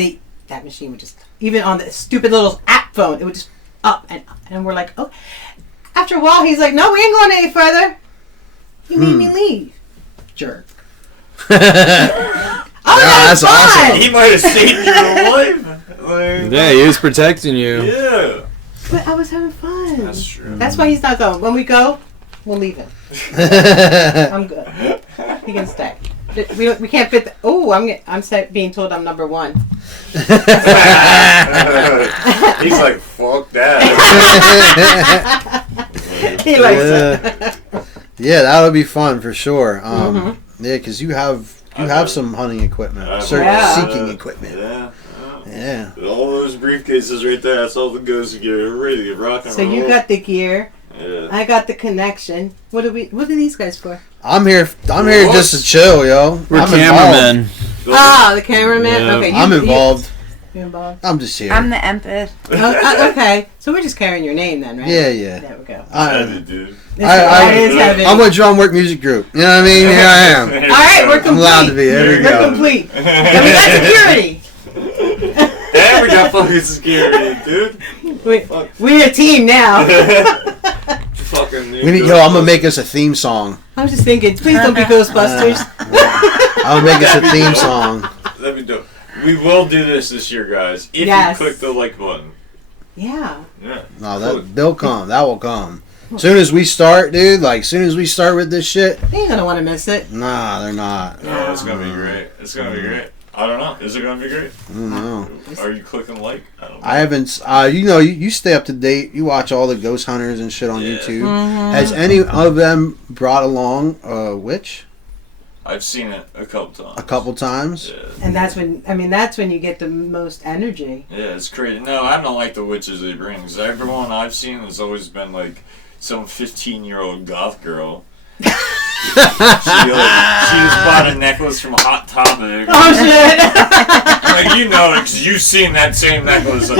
that machine would just, even on the stupid little app phone, it would just up and up. And we're like, oh. After a while, he's like, no, we ain't going any further. He made me leave. Jerk. Oh, that's that's awesome. He might have saved your life. Like, Yeah, he was protecting you. Yeah. But I was having fun. That's true. That's why he's not going. When we go, we'll leave him. I'm good. He can stay. We can't fit the... Oh, I'm being told I'm number 1. He's like, fuck that. He likes it. Yeah, that'll be fun for sure. Mm-hmm. Yeah, because you have some hunting equipment, Yeah. seeking equipment. Yeah. Yeah. All those briefcases right there, that's all the ghost gear. We're ready to get rock and So roll. you got the gear. Yeah. I got the connection. What are these guys for? I'm here What? just to chill, yo. We're I'm cameramen. Ah, the cameraman. Yeah. Okay, I'm involved. You're involved. I'm just here. I'm the empath. Okay, so we're just carrying your name then, right? Yeah. There we go. Heavy, dude. That is heavy. I'm with Drum Work Music Group. You know what I mean? Here I am. There All right, we're we go. I'm allowed to be. There There we you We're go. complete. And we got security. Yeah, we got fucking security, dude. We're a team now. Fucking I'm gonna make us a theme song. I was just thinking, please don't be Ghostbusters. I'm gonna make us a theme song. Let me do. We will do this year, guys. If Yes. you click the like button. Yeah. Yeah. No, they'll come. That will come. Soon as we start, dude. Like, soon as we start with this shit. They ain't gonna want to miss it. Nah, they're not. No, it's gonna be great. It's gonna be great. I don't know. Is it gonna be great? I don't know. Are you clicking like? I don't know. I haven't. You stay up to date. You watch all the ghost hunters and shit on Yeah. YouTube. Mm-hmm. Has any of them brought along a witch I've seen it a couple times. a couple times? Yeah. And that's when you get the most energy. Yeah, it's crazy. No, I don't like the witches they bring. 'Cause everyone I've seen has always been like some 15-year-old goth girl. She just bought a necklace from Hot Topic. Oh shit! Like, you know it because you've seen that same necklace. Like,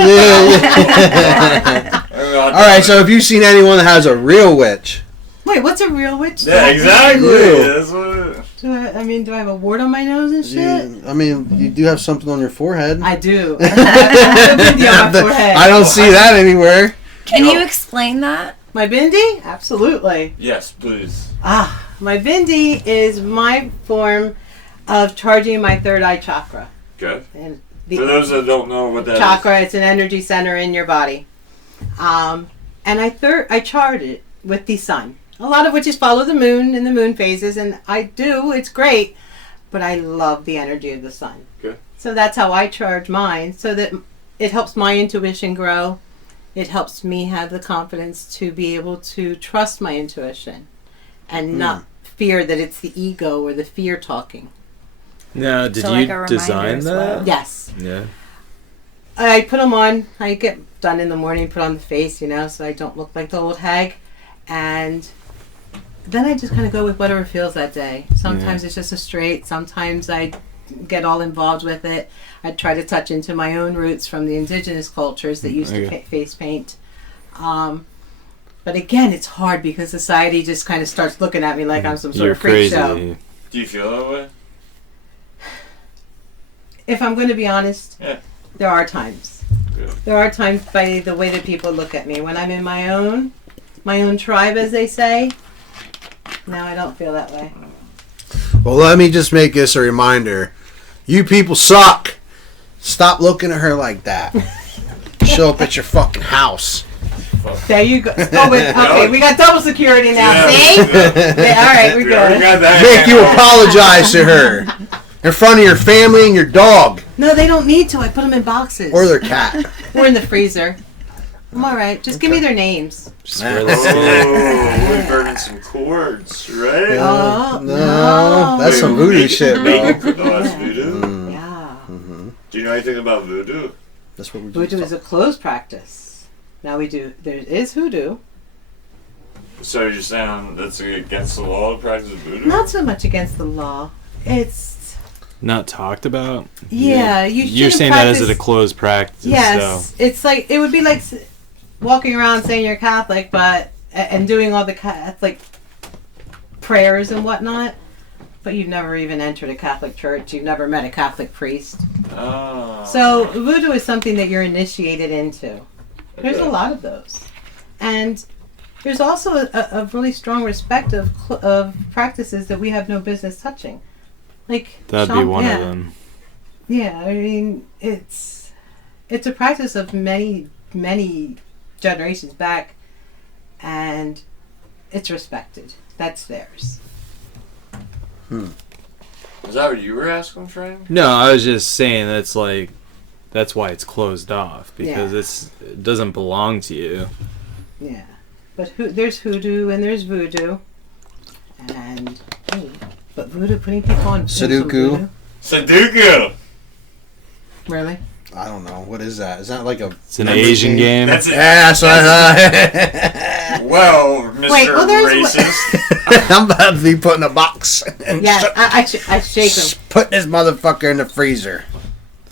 All right. So, if you've seen anyone that has a real witch, Wait, what's a real witch? Yeah, exactly. Ew. That's what it is. Do I have a wart on my nose and shit? you do have something on your forehead. I do. I have a bindi on my forehead. I don't see that anywhere. Can you explain that? My bindi? Absolutely. Yes, please. My bindi is my form of charging my third eye chakra. Okay. And For those that don't know what that chakra, it's an energy center in your body. And I charge it with the sun. A lot of witches follow the moon and the moon phases, and I do. It's great, but I love the energy of the sun. Okay. So that's how I charge mine, so that it helps my intuition grow. It helps me have the confidence to be able to trust my intuition and not fear that it's the ego or the fear talking. Now, did So you like a reminder design as that? well. Yes. Yeah. I put them on. I get done in the morning, put on the face, so I don't look like the old hag. And then I just kind of go with whatever feels that day. Sometimes it's just a straight. Sometimes I get all involved with it. I try to touch into my own roots from the indigenous cultures that used to face paint. But again, it's hard because society just kind of starts looking at me like I'm some sort of freak show. Do you feel that way? If I'm going to be honest, there are times. Yeah. There are times by the way that people look at me. When I'm in my own tribe, as they say, no, I don't feel that way. Well, let me just make this a reminder. You people suck. Stop looking at her like that. Show up at your fucking house. There you go. Okay, we got double security now. See? Yeah, all right, we're good. Make you apologize to her in front of your family and your dog. No, they don't need to. I put them in boxes. Or their cat. Or in the freezer. I'm all right. Just give me their names. We're burning some cords, right? Oh, no. That's some voodoo shit, bro. Oh, that's voodoo? Yeah. Do you know anything about voodoo? That's what we're Voodoo is a closed practice. Now there is hoodoo. So you're saying that's against the law to practice voodoo? Not so much against the law. It's Not talked about? you're saying practice, that as a closed practice. Yes, So. it's like it would be like walking around saying you're Catholic, and doing all the Catholic prayers and whatnot, but you've never even entered a Catholic church. You've never met a Catholic priest. Oh. So voodoo is something that you're initiated into. There's a lot of those, and there's also a really strong respect of practices that we have no business touching. Like That'd be one of them. Yeah, I mean it's a practice of many generations back, and it's respected. That's theirs. Is that what you were asking, Frank? No, I was just saying that's why it's closed off, because it doesn't belong to you. Yeah, but there's hoodoo and there's voodoo, but voodoo, putting people on Sudoku. Sudoku. Really? I don't know. What is that? Is that like a... It's an Asian game. That's it. Yeah, that's what I thought. Well, Mr. there's Racist. I'm about to be put in a box. And Yeah, I shake them. Put this motherfucker in the freezer.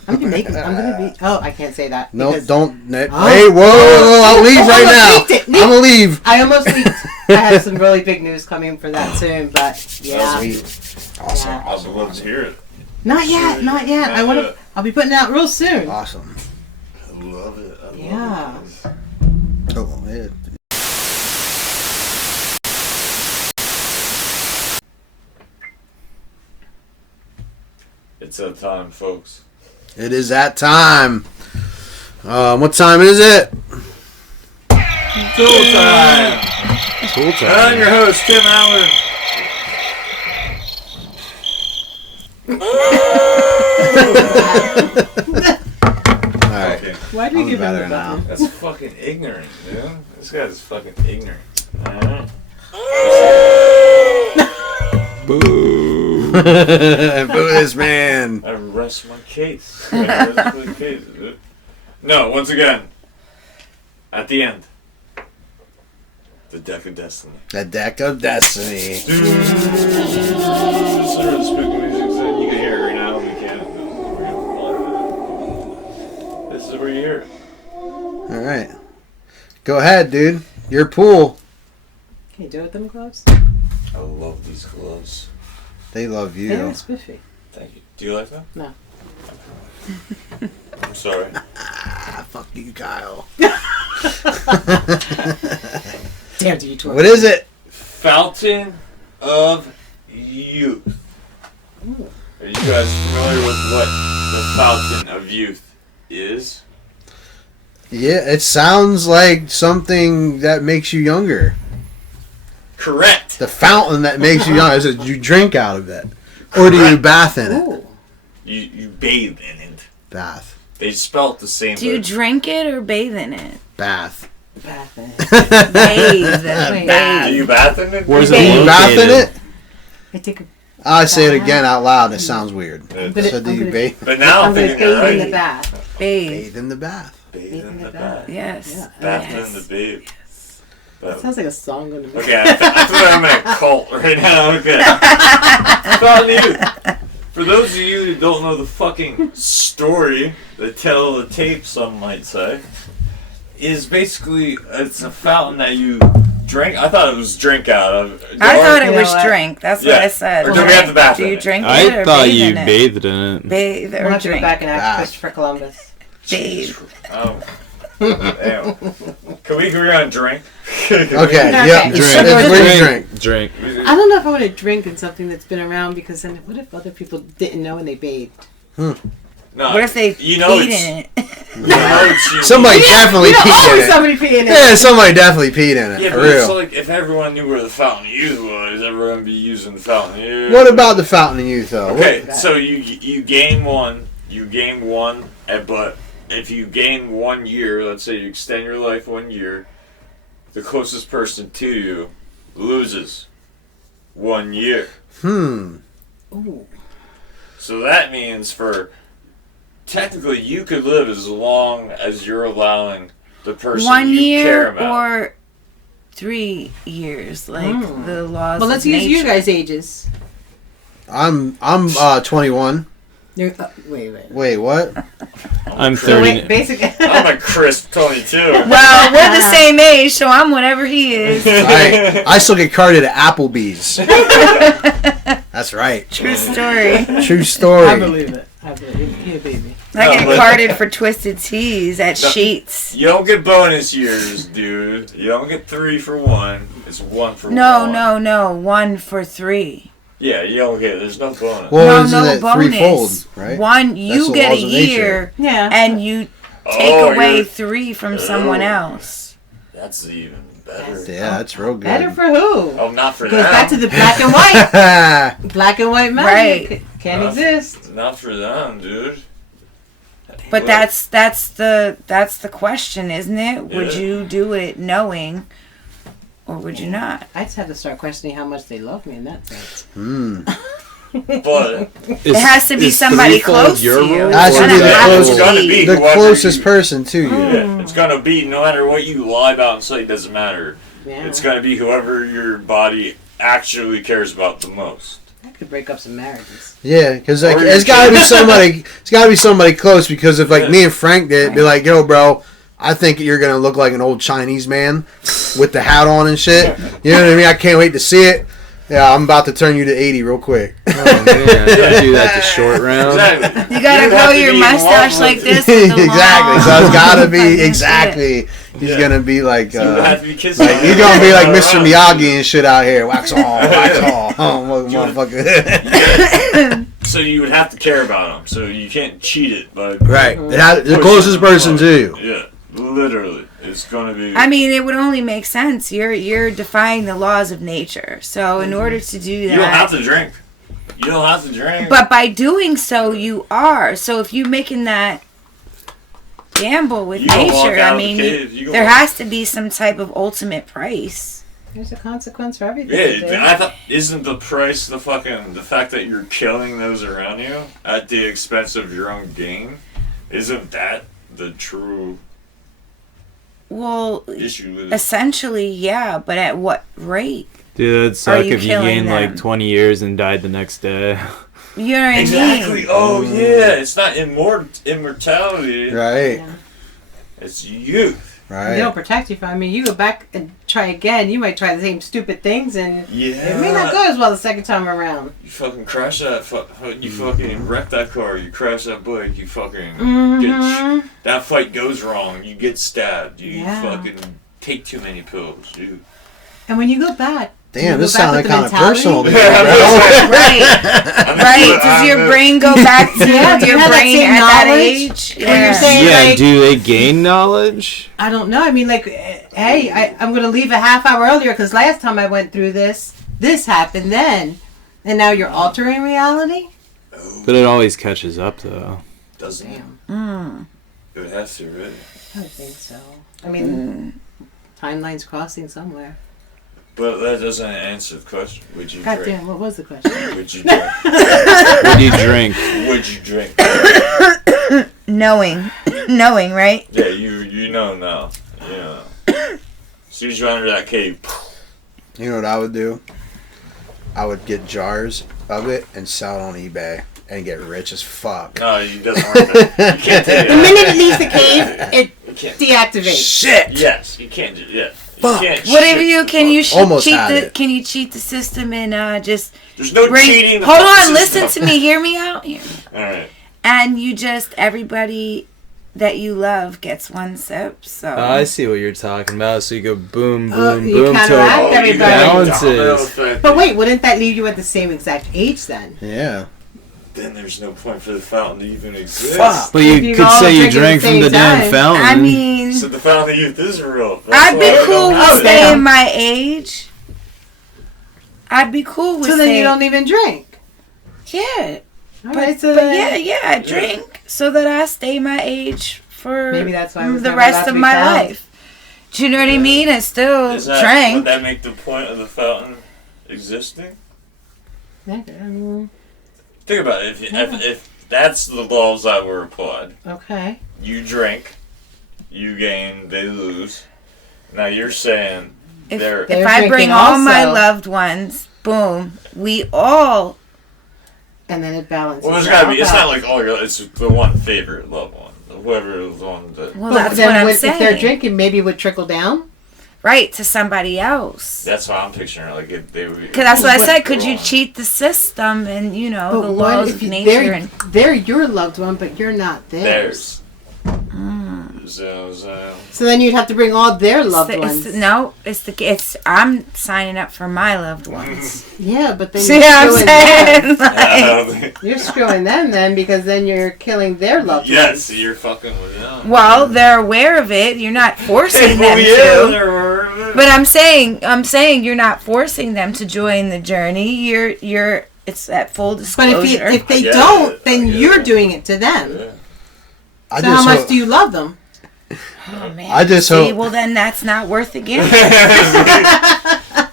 I'm gonna be. Oh, I can't say that. No, because don't. Oh. Hey, whoa, I'll leave right now. I'm gonna leave. I almost leaked. I have some really big news coming for that soon, but yeah. Awesome. Yeah. I'd love to hear it. Not yet. I want to. I'll be putting it out real soon. Awesome. I love it. Yeah. Oh, yeah. It's that time, folks. It is that time. What time is it? Tool time. Cool time. I'm your host, Tim Allen. All right. Okay. Why do you I'm give him better the now. button? That's fucking ignorant, dude. This guy's fucking ignorant. Boo. Boo this man. I rest my case. Dude. No, once again, at the end, the deck of destiny. The deck of destiny. Sort of the spooky music. You can hear it right now. We can't. This is where you hear it. All right. Go ahead, dude. Your pool. Can you do it with them gloves? I love these gloves. They love you. They're spiffy. Thank you. Do you like them? No. I'm sorry. Fuck you, Kyle. Damn, do you twerk? What is it? Fountain of Youth. Ooh. Are you guys familiar with what the Fountain of Youth is? Yeah, it sounds like something that makes you younger. Correct. The fountain that makes you younger. Is it you drink out of it? Or do you bath in it? Ooh. You bathe in it. Bath. They spell it the same. Do you but drink it or bathe in it? Bath. Bath in it. Bathe. Wait. Bathe. do you bath in it? Where's Do it you bath in located? it? I take a. I say it again out loud. It sounds weird. But So do you bathe? now I'm I'm gonna thinking you're bathe in right. the bath. Bathe. Bathe in the bath. Bathe in the bath. Yes. Yeah. Bath Yes. in the babe. That sounds like a song going to be. Okay, I thought I'm in a cult right now. Okay. Fountain of Youth. For those of you who don't know the fucking story, the tale of the tape, some might say, is basically it's a fountain that you drink. I thought it was drink out of. I thought it You know was what? drink. That's what I said. Or do we have to bath Do in you it? drink it I or thought bathe you in it? bathed in it. Bathe We'll or have to go drink. back and ask Ah. Christopher Columbus. Bathe. Oh. Damn. Can we agree on drink? Okay, yeah. Okay. It's Drink. what do you drink? Drink. I don't know if I want to drink in something that's been around because then what if other people didn't know and they bathed? No, What if they you know peed it's, in it? you know it's unique. Somebody definitely You know, peed always in it. somebody peeing in it. Yeah, somebody definitely peed in it. Yeah, For but it's real. like if everyone knew where the Fountain of Youth was, everyone would be using the Fountain of Youth. What about the Fountain of Youth, though? Okay, so you gain one, but if you gain 1 year, let's say you extend your life 1 year, the closest person to you loses 1 year. Ooh. So that means technically you could live as long as you're allowing the person 1 you care year about. or 3 years, like the laws. Well, let's of use you nature. guys' ages. I'm 21. You're, wait. Wait, what? I'm So 30. wait, basically. I'm a crisp 22. Well, we're the same age, so I'm whatever he is. I still get carded at Applebee's. That's right. True story. True story. I believe it. I believe it. You can't beat me. I No, get but- carded for Twisted Teas at No. Sheets. You don't get bonus years, dude. You don't get 3 for 1. It's 1 for 1. No. 1 for 3. Yeah, you don't get. There's no bonus. Well, no isn't it bonus. threefold, right? One, That's you the get a laws of nature. year, Yeah. and you take Oh, away you're- 3 from someone else. That's even better. Yeah, that's real good. Better for who? Oh, not for Goes them. back to the black and white. Black and white magic Right. can't No. exist. Not for them, dude. But Well, that's the question, isn't it? Would Yeah. you do it knowing, or would you not? I just have to start questioning how much they love me in that sense. But It has to be somebody close to you. It has to It's be gonna the have to closest- It's gotta be. The whoever closest you- person to you. yeah, it's gonna be no matter what you lie about and say. Doesn't matter. Yeah. It's gonna be whoever your body actually cares about the most. I could break up some marriages. Yeah, because like, Or it's your got to be kid. somebody. It's got to be somebody close. Because if like Yeah. me and Frank did, be like, "Yo, bro, I think you're gonna look like an old Chinese man with the hat on and shit." You know what I mean? I can't wait to see it. Yeah, I'm about to turn you to 80 real quick. Oh, man. Don't do that to short round. Exactly. You gotta You grow have to your be mustache involved like with- this. With the Exactly. long So it's got to fucking be shit. exactly. He's Yeah. gonna be like. You have to be kissing. Like, you're gonna be like Mr. Miyagi and shit out here. Wax on, wax on. Oh, motherfucker. So you would have to care about them. So you can't cheat it by Right. The closest person to you. Yeah, literally, it's gonna be. I mean, it would only make sense. You're defying the laws of nature. So in order to do you don't have that, to drink. You don't have to drink. but by doing so, you are. So if you're making that gamble with You gonna walk nature, out I of the mean, cave, you gonna there walk- has to be some type of ultimate price. There's a consequence for everything. you do. Yeah, I thought isn't the price the fact that you're killing those around you at the expense of your own gain? Isn't that the true Well, issue with it? essentially, yeah, but at what rate? Dude, it'd Are suck you if you killing gained them? like 20 years and died the next day. You know what I Exactly. mean? Oh yeah, it's not immortality. Right. Yeah. It's youth. They Right. don't protect you. I mean, you go back and try again. You might try the same stupid things, and Yeah. it may not go as well the second time around. You fucking crash that. You fucking wreck that car. You crash that bike. You fucking Mhm. that fight goes wrong. You get stabbed. You Yeah. fucking take too many pills, dude. And when you go back, Damn, you this go back sounded with the kind of mentality? personal. to me, Yeah, bro. Right, right. Does your brain go back to Yeah, do you your have that brain same at that knowledge? age? When you're Yeah. saying- Yeah, like- do they gain knowledge? I don't know. I mean, like, hey, I'm going to leave a half hour earlier because last time I went through this happened then. And now you're altering reality? But it always catches up, though. Doesn't it? Mm. It would have to, really. I don't think so. I mean, timeline's crossing somewhere. But that doesn't answer the question. Would you God drink? damn, what was the question? Would you drink? Would you drink? Would you drink? Knowing, right? Yeah, you know now. You know. So soon as you enter that cave. You know what I would do? I would get jars of it and sell it on eBay and get rich as fuck. No, it doesn't work. You can't do The that. minute it leaves the cave, it can't. deactivates. Shit! Yes, you can't do that. Fuck. What if you can you Almost cheat had the it. can you cheat the system and just There's no cheating. the Hold fucking on, listen system. to me. Hear me out. Alright. And you just everybody that you love gets one sip. So I see what you're talking about. So you go boom, Oh, boom, you boom counteract till everybody. balances. But wait, wouldn't that leave you at the same exact age then? Yeah. Then there's no point for the fountain to even exist. Fuck. But If you you could all say you drink at drank the from the same damn time. fountain. I mean, So the fountain of youth is real. That's I'd why be we cool don't with have it. staying my age. I'd be cool with So then you saying, don't even drink. yeah. All But, right, so but then I drink so that I stay my age for Maybe that's why I was the never rest allowed of to be my found. life. Do you know what I mean? I still Would drank. that make the point of the fountain existing? Think about it. If that's the laws that were applied, Okay. you drink, you gain, they lose. Now you're saying they're They're If I bring drinking all my also. loved ones, boom, we all. And then it balances. well. There's gotta be. out. It's not like all your. It's the one favorite loved one. Whoever is the one that. Well, But that's then what I'm when- saying. If they're drinking, maybe it would trickle down. Right, to somebody else. That's what I'm picturing. Like if they would. Because that's what I What- said. Could you cheat the system and, you know, the what laws if of you- nature? And they're your loved one, but you're not theirs? So then you'd have to bring all their loved ones. I'm signing up for my loved ones. Yeah, but then See you're what I'm screwing saying? them. Like, You're screwing them then, because then you're killing their loved Yes, ones. you're fucking with them. well, they're aware of it. You're not forcing them to. But I'm saying you're not forcing them to join the journey. It's at full But disclosure. if they Yeah, don't, then yeah. you're doing it to them. Yeah. I So just how much hope- do you love them? oh man! I just See, hope- well then that's not worth the gamble.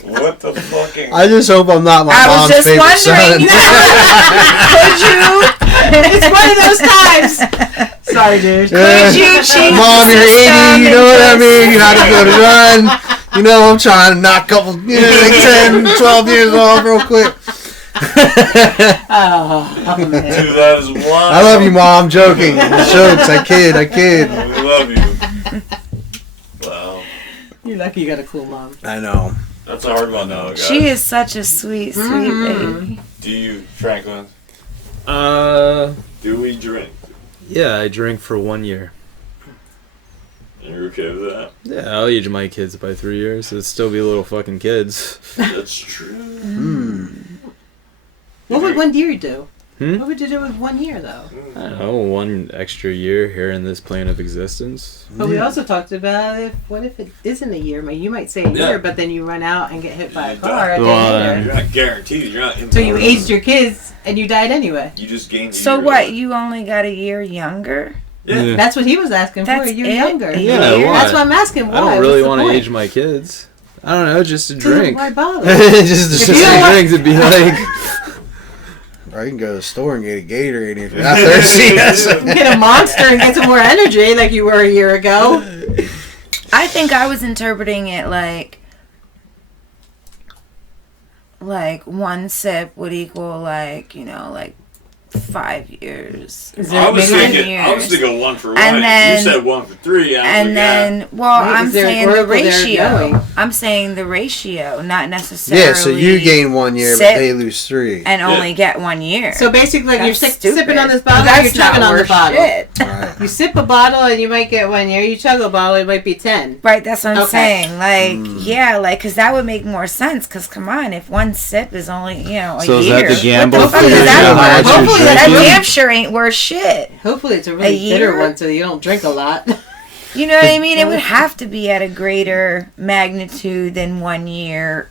What the fucking? I just hope I'm not my I was mom's just favorite wondering. son. Could you? It's one of those times. Sorry, dude. Yeah. you cheat Mom, the you're 80, system you know what I and mean? You had to go to run. You know, I'm trying to knock a couple, like 10, 12 years off real quick. Oh, man. 2001. I love you, Mom. I'm joking. Jokes. I kid. We love you. Wow. You're lucky you got a cool mom. I know. That's a hard one, though, guys. She is such a sweet, sweet Mm-hmm. baby. Do you, Franklin? Do we drink? Yeah, I drink for 1 year. You're okay with that? Yeah, I'll age my kids by 3 years. It'd still be little fucking kids. That's true. What would 1 year do? Hmm? What would you do with 1 year, though? I don't know, 1 extra year here in this plane of existence. But we also talked about what if it isn't a year? You might say a Yeah. year, but then you run out and get hit by a You car a day Well, later. You're not guaranteed. You're not. So you aged your kids and you died anyway. You just gained. a So year. what? You only got a year younger? Yeah. That's what he was asking for. That's You're it? younger. A Yeah, year? why? That's what I'm asking. Why? I don't really want to age my kids. I don't know, just to Dude, drink. why bother? Just If to you don't want- drink to be like, Or you can go to the store and get a Gatorade if you're not thirsty. Get a monster and get some more energy like you were a year ago. I think I was interpreting it like 1 sip would equal like 5 years. Is I was maybe- thinking. I was thinking 1 for 1. And then- you said 1 for 3. And then, well, Wait, I'm is there an saying the oracle there ratio. knowing? I'm saying the ratio, not necessarily. Yeah, so you gain 1 year, sip but they lose 3. and only get 1 year. So basically, like, you're That's sipping on this stupid. bottle, That's you're chugging not on the worth bottle. shit. Right. You sip a bottle and you might get 1 year. You chug a bottle, it might be 10. Right, that's what I'm Okay. saying. Like, yeah, like, because that would make more sense. Because, come on, if 1 sip is only, a So is year. that the gamble what the fuck for is you that how about? much you're Hopefully that That drinking? damn sure ain't worth shit. Hopefully, it's a really A bitter year? one so you don't drink a lot. You know what I mean? It would have to be at a greater magnitude than 1 year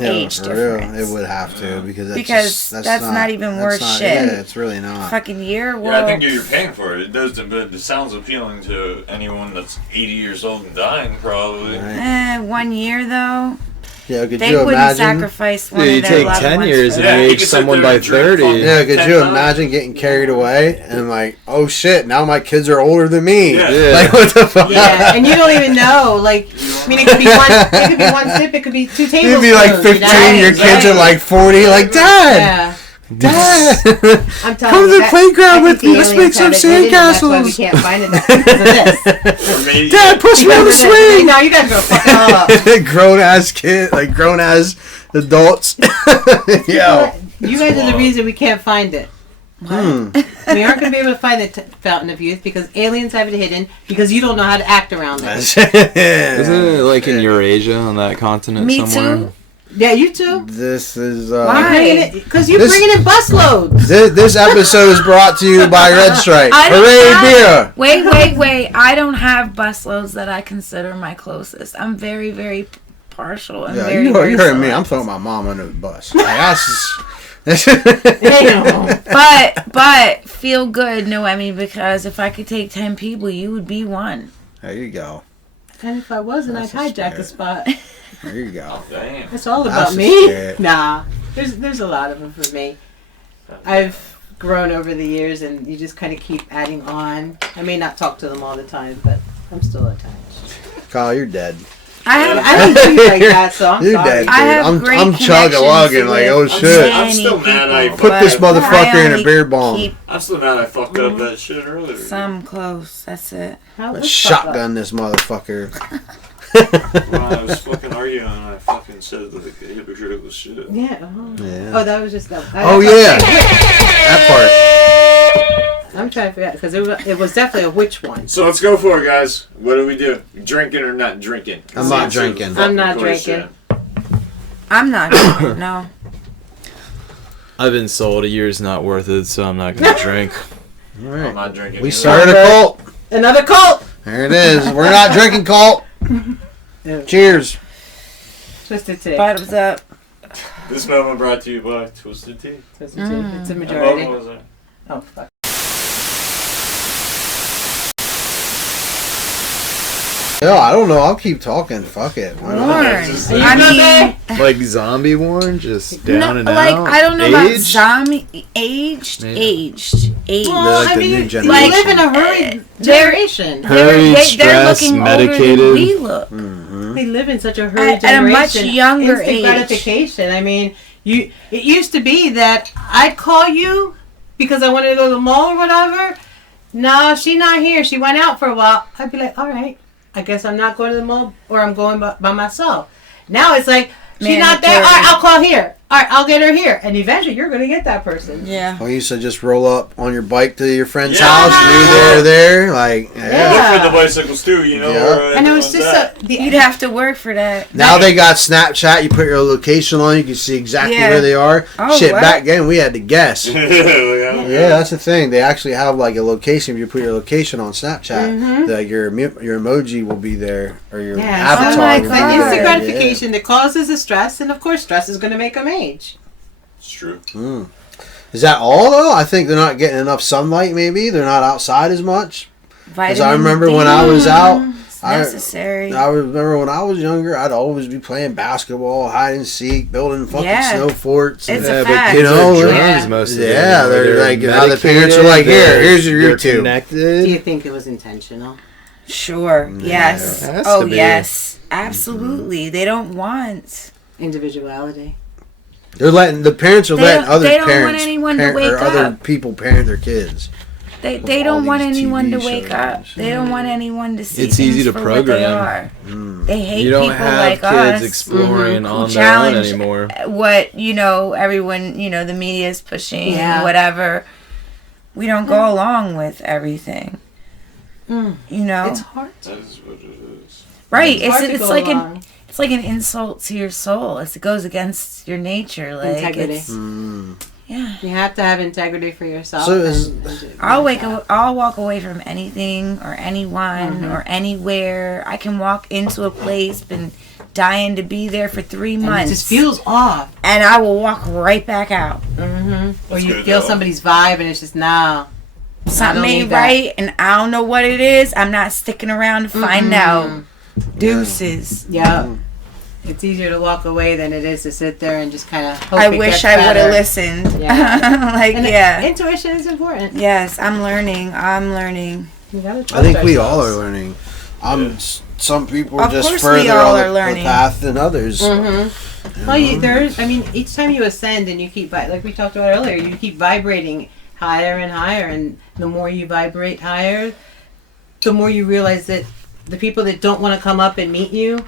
age for real, difference. it would have to because Because that's not even worth shit. Yeah, it's really not. Fucking year? Well, Yeah, I think you're paying for it. It does, but it sounds appealing to anyone that's 80 years old and dying, probably. Right. 1 year though. Yeah, could They you wouldn't imagine? sacrifice one Dude, you of their take loved 10 ones years for and Yeah, you you age can sit someone there by and drink 30. fucking- Yeah, could 10 you times. imagine getting carried away and like, oh shit, now my kids are older than me. Yeah. Yeah. Like what the fuck? Yeah, and you don't even know. Like, I mean, it could be one sip. It could be 2 tablespoons. You'd be like 15, your kids are like 40, like, Dad! Yeah. Dad! I'm telling Come you, to the that- playground I with think me, the let's aliens make some have it hidden, and that's why we sandcastles! can't find it because of this. Or maybe- Dad, push me on the Because of this. swing! No, you guys go fuck it up. Grown ass kid, like grown ass adults. Yo. You guys are the reason we can't find it. Hmm. We aren't going to be able to find the fountain of youth because aliens have it hidden because you don't know how to act around it. Isn't it like in Eurasia on that continent Me somewhere? too. Yeah, you too. This is Why? Because you're This- bringing in busloads. this episode is brought to you by Red Stripe. I don't Hooray, have- beer! Wait. I don't have busloads that I consider my closest. I'm very, very partial and Yeah, very, you very heard me. select. I'm throwing my mom under the bus. Like, that's Damn. But feel good, Noemi, because if I could take 10 people, you would be one. There you go. And if I wasn't, I'd That's a hijack the spot. There you go. Damn. It's all That's about a me. shit. Nah, there's a lot of them for me. I've grown over the years, and you just kind of keep adding on. I may not talk to them all the time, but I'm still attached. Kyle, you're dead. I don't do you like that, so I'm You're sorry. dead, dude. I have great I'm chug-a-lugging connections like, with oh shit. I'm still mad I people, put but this motherfucker I in a only beer bong. keep I'm still mad I fucked up that shit earlier. some close. That's it. How Let's was fuck up? shotgun this motherfucker. When I was fucking arguing and I fucking said the hypocritical shit. Yeah. Yeah. Oh, that was just that. Oh yeah, that I'm trying to figure out because it was definitely a which one. So let's go for it, guys. What do we do? Drinking or not drinking? I'm not drinking. I'm not drinking. I'm not drinking, no. I've been sold. A year's not worth it, so I'm not gonna drink. part. All I'm right. not drinking. We either. started a cult. Another cult. There it is. We're not drinking cult. Cheers. Twisted tea. Bottoms up. This moment brought to you by Twisted Tea. Twisted tea. It's a And majority. Bubba was there. Oh fuck. Yo, I don't know. I'll keep talking. Fuck it. Why not? Warren. Just- I mean, Like zombie Warren, just down no, and like out. I don't know about Aged? zombie Yeah. aged. Well, like I the mean, new we generation. live in a hurried generation. Hurried, They're stressed, looking medicated. older than we look. Mhm. They live in such a hurried At a generation. much younger Instant age. gratification. I mean, it used to be that I'd call you because I wanted to go to the mall or whatever. No, she's not here. She went out for a while. I'd be like, all right, I guess I'm not going to the mall or I'm going by myself. Now it's like, she's not there. All right, I'll call here. All right, I'll get her here. And eventually you're going to get that person. Yeah. Well, you used to just roll up on your bike to your friend's Yeah. house, and you there, like, yeah. Yeah. Look for the bicycles too, you know. Yeah. where And it was everyone's just at. You'd have to work for that. Now they got Snapchat. You put your location on, you can see exactly Yeah. where they are. Oh, Shit, what? back then we had to guess. Yeah, That's the thing. They actually have like a location. If you put your location on Snapchat, like your emoji will be there, or your Yeah, avatar. oh my will be It's God. instant there. gratification that causes the stress, and of course, stress is going to make them age. It's true. Yeah. Is that all though? I think they're not getting enough sunlight. Maybe they're not outside as much. Because I remember when I was out, It's necessary. I remember when I was younger, I'd always be playing basketball, hide and seek, building fucking Yeah. snow forts. It's And, a but fact. you kids know, are yeah. drones most of the Yeah, time. they're like, how the parents are medicated, like, they're- here's your they're YouTube. Do connected. you think it was intentional? Sure. Yes. It has Oh, to be. yes. Absolutely. They don't want. Individuality. They're letting the parents are They letting don't- other they don't want parents anyone to parent, wake or other up. people parent their kids. They all don't want these anyone to TV wake up. shows. They don't want anyone to see It's things easy to for what they program. are. They hate You don't people have like kids us exploring who on their own challenge anymore. what, everyone, the media is pushing, Yeah. whatever. We don't go along with everything. It's hard. That is what it is. Right. It's hard to It's go like along. it's like an insult to your soul. It goes against your nature. Like Integrity. it's- yeah. You have to have integrity for yourself. So is- I'll walk away from anything or anyone or anywhere. I can walk into a place, been dying to be there for 3 And months, it just feels off. and I will walk right back out. Or you good, feel though. somebody's vibe and it's just, nah. Something don't ain't need that. right, and I don't know what it is. I'm not sticking around to find out. Deuces. Yeah. It's easier to walk away than it is to sit there and just kind of hope I it wish gets I would have better. listened. Yeah. Like, And yeah. Intuition is important. Yes, I'm learning. You gotta trust I think we all ourselves. are learning. Some people Of are just course we further all on are the learning. path than others. Mm-hmm. Well, each time you ascend and you keep, like we talked about earlier, you keep vibrating higher and higher, and the more you vibrate higher, the more you realize that the people that don't want to come up and meet you,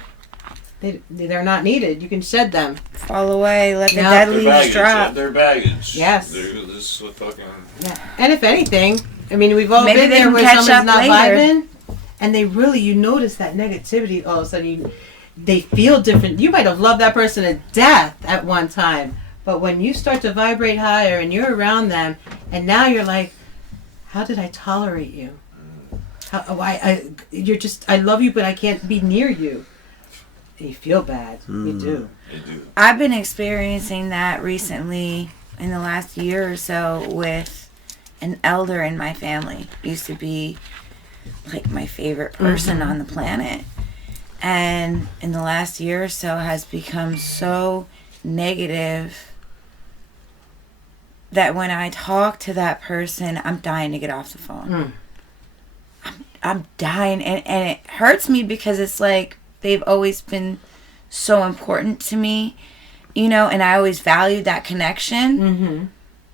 they're not needed. You can shed them. Fall away. Let the Yeah. dead Their leaves baggage. drop. Their baggage. Yes. This is fucking. Yeah. And if anything, I mean, we've all Maybe been they there can where catch someone's up not later. vibing, and you notice that negativity. All of a sudden, they feel different. You might have loved that person to death at one time, but when you start to vibrate higher and you're around them, and now you're like, how did I tolerate you? I love you, but I can't be near you. And you feel bad. You do. They do. I've been experiencing that recently in the last year or so with an elder in my family. Used to be like my favorite person on the planet. And in the last year or so has become so negative that when I talk to that person, I'm dying to get off the phone. I'm dying. And it hurts me because it's like they've always been so important to me, and I always valued that connection. Mm-hmm.